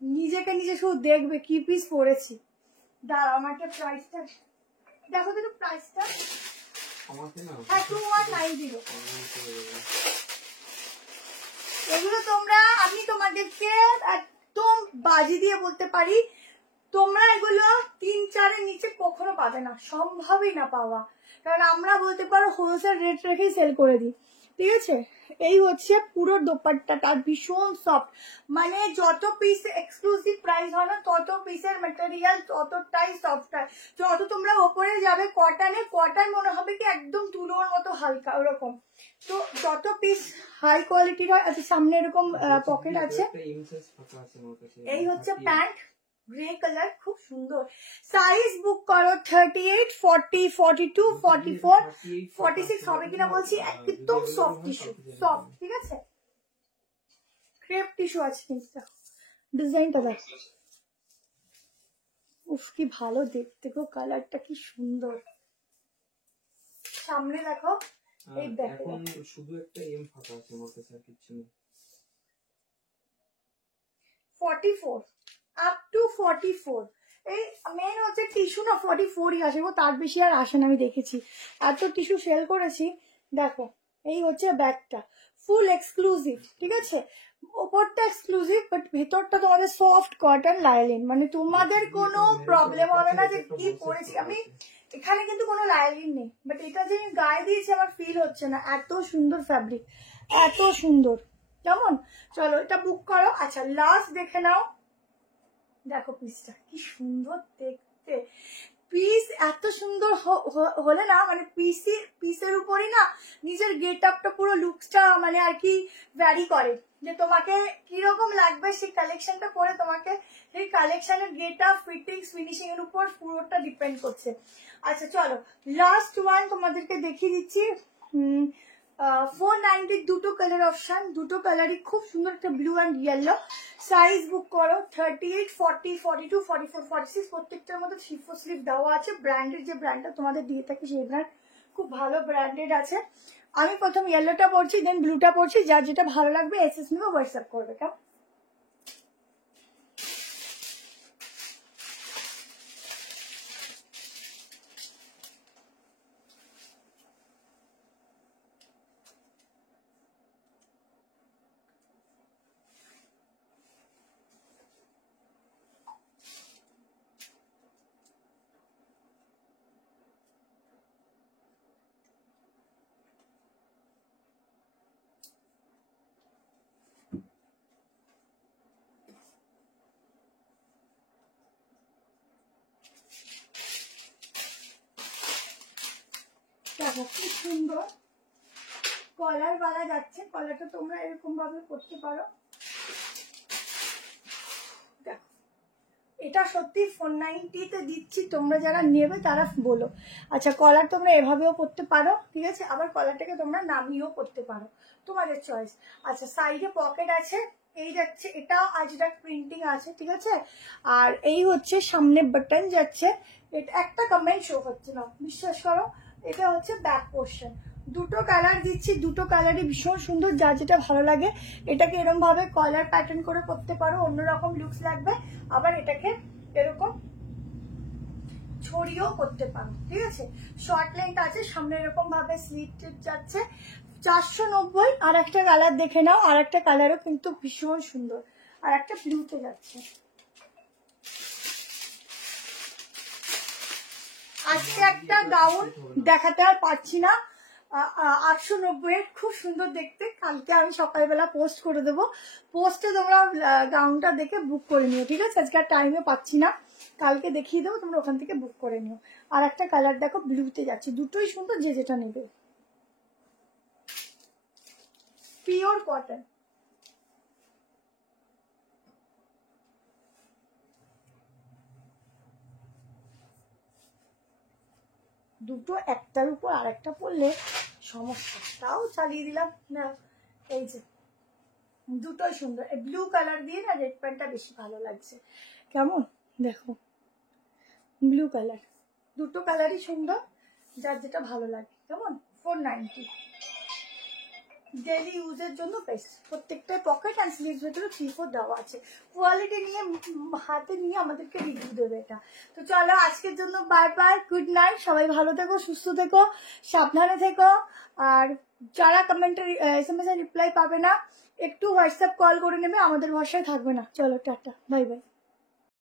নিজেকে নিজে শুধু দেখবে কি পিস পরেছি। দাঁড়াও, আমাকে প্রাইসটা দেখো তো, প্রাইসটা 2190। এগুলো তোমরা, আমি তোমাদেরকে একদম বাজি দিয়ে বলতে পারি, তোমরা এগুলো 3-4-এর নিচে কখনো পাবে না, সম্ভবই না পাওয়া, কারণ আমরা বলতে পারো হোলসেল রেট রেখেই সেল করে দিই, ঠিক আছে? এই হচ্ছে পুরো দোপাট্টাটা, ভীষণ সফট, মানে যত পিস এক্সক্লুসিভ প্রাইস হয় না, তত পিসের মেটেরিয়াল ততটাই সফট হয়। যত তোমরা ওপরে যাবে কটনে, কটন মনে হবে কি একদম তুলোর মতো হালকা, ওরকম। তো যত পিস হাই কোয়ালিটির হয়। আচ্ছা, সামনে এরকম পকেট আছে। এই হচ্ছে প্যান্ট, গ্রে কালার, খুব সুন্দর। সাইজ বুক করো 38, 40, 42, 44, 46 হবে কিনা বলছি। একদম সফট টিস্যু, সফট, ঠিক আছে? ক্রেপ টিস্যু আছে কিন্তু, ডিজাইনটা দেখো, উফ কি ভালো দেখতে গো, কালারটা কি সুন্দর। সামনে দেখো, এই দেখো, এখন শুধু একটা এম ফাঁকা আছে আমার কাছে, আর কিছু নেই। 44 আপ টু 44। এই মেন হচ্ছে টিস্যু না 44ই আসে গো, তার বেশি আর আসে না, আমি দেখেছি এত টিস্যু সেল করেছি। দেখো এই হচ্ছে ব্যাগটা, ফুল এক্সক্লুসিভ, ঠিক আছে? ওপরটা এক্সক্লুসিভ, বাট ভেতরটা তোমাদের সফট কটন লাইলিন, মানে তোমাদের কোনো প্রবলেম হবে না যে কি পরেছি আমি। এখানে কিন্তু কোনো লাইলিন নেই, বাট এটা যে আমি গায়ে দিয়েছি আমার ফিল হচ্ছে না, এত সুন্দর ফ্যাব্রিক, এত সুন্দর। কেমন? চলো এটা বুক করো। আচ্ছা, লাস্ট দেখে নাও, দেখো পিসটা কি সুন্দর দেখতে। পিস এত সুন্দর হলে না, মানে পিসের উপরই না নিজের গেট আপটা, পুরো লুকসটা মানে আর কি ভ্যারি করে, যে তোমাকে কিরকম লাগবে সেই কালেকশনটা পরে, তোমাকে সেই কালেকশনের গেট আপ, ফিটিংস, ফিনিশিং এর উপর পুরোটা ডিপেন্ড করছে। আচ্ছা চলো, লাস্ট ওয়ান তোমাদেরকে দেখিয়ে দিচ্ছি। 490 দুটো কালার অপশন, দুটো কালারই খুব সুন্দর, একটা ব্লু অ্যান্ড ইয়েলো। সাইজ বুক করো 38, 40, 42, 44, 46, প্রত্যেকটার মধ্যে 3/4 স্লিভ দেওয়া আছে। ব্র্যান্ডের যে ব্র্যান্ডটা তোমাদের দিয়ে থাকি সেই ব্র্যান্ড, খুব ভালো ব্র্যান্ডেড আছে। আমি প্রথম ইয়েলোটা পরছি, দেন ব্লুটা পরছি, যার যেটা ভালো লাগবে এসএস নেবে, হোয়াটসঅ্যাপ করবে। কেমন? দেখো কি সুন্দর কলার বালা যাচ্ছে, কলারটা তোমরা এরকম ভাবে করতে পারো। দেখো এটা সত্যি 490 তে দিচ্ছি, তোমরা যারা নেবে তারা বলো। আচ্ছা কলার তোমরা এভাবেও করতে পারো, ঠিক আছে, আবার কলারটাকে তোমরা নামিয়েও করতে পারো, তোমাদের চয়েস। আচ্ছা সাইডে পকেট আছে, এই যাচ্ছে, এটাও আজরাক প্রিন্টিং আছে, ঠিক আছে। আর এই হচ্ছে সামনে বাটন যাচ্ছে, এটা একটা কমেন্ট শো হচ্ছে না, বিশ্বাস করো। এটা হচ্ছে ব্যাক পোর্শন। দুটো কালার দিচ্ছি, দুটো কালারই ভীষণ সুন্দর, যার যেটা ভালো লাগে। এটাকে এরকম ভাবে কলার প্যাটার্ন করে করতে পারো, অন্যরকম লুকস লাগবে। আবার এটাকে এরকম ছড়িয়েও করতে পারো, ঠিক আছে। শর্ট লেন্থ আছে, সামনে এরকম ভাবে স্লিট যাচ্ছে। 490। আর একটা কালার দেখে নাও, আর একটা কালারও কিন্তু ভীষণ সুন্দর, আর একটা ব্লুতে যাচ্ছে। আজকে একটা গাউন দেখাতে আর পারছি না, 890 খুব সুন্দর দেখতে। কালকে আমি সকালবেলা পোস্ট করে দেবো, পোস্টে তোমরা গাউনটা দেখে বুক করে নিও, ঠিক আছে। আজকে আর টাইমে পাচ্ছি না, কালকে দেখিয়ে দেবো, তোমরা ওখান থেকে বুক করে নিও। আর একটা কালার দেখো ব্লুতে যাচ্ছে, দুটোই সুন্দর, যে যেটা নেবে। Pure cotton. দুটো একটার উপর আর একটা পরলে সমস্যা, তাও চালিয়ে দিলাম না। এই যে দুটোই সুন্দর, এই ব্লু কালার দিয়ে না রেড প্যান্টটা বেশি ভালো লাগছে। কেমন দেখো, ব্লু কালার, দুটো কালারই সুন্দর, যার যেটা ভালো লাগে। কেমন? 490, ডেলি ইউজের জন্য বেস্ট। প্রত্যেকটা পকেট অ্যান্ড স্লিভস ভেতরে 3/4 দেওয়া আছে। কোয়ালিটি নিয়ে হাতে নিয়ে আমাদেরকে রিভিউ দেবে এটা। তো চলো আজকের জন্য বাই বাই, গুড নাইট, সবাই ভালো থেকো, সুস্থ থেকো, সাবধানে থেকো। আর যারা কমেন্টে SMS এ রিপ্লাই পাবে না, একটু হোয়াটসঅ্যাপ কল করে নেবে, আমাদের ভরসায় থাকবে না। চলো টাটা, বাই বাই।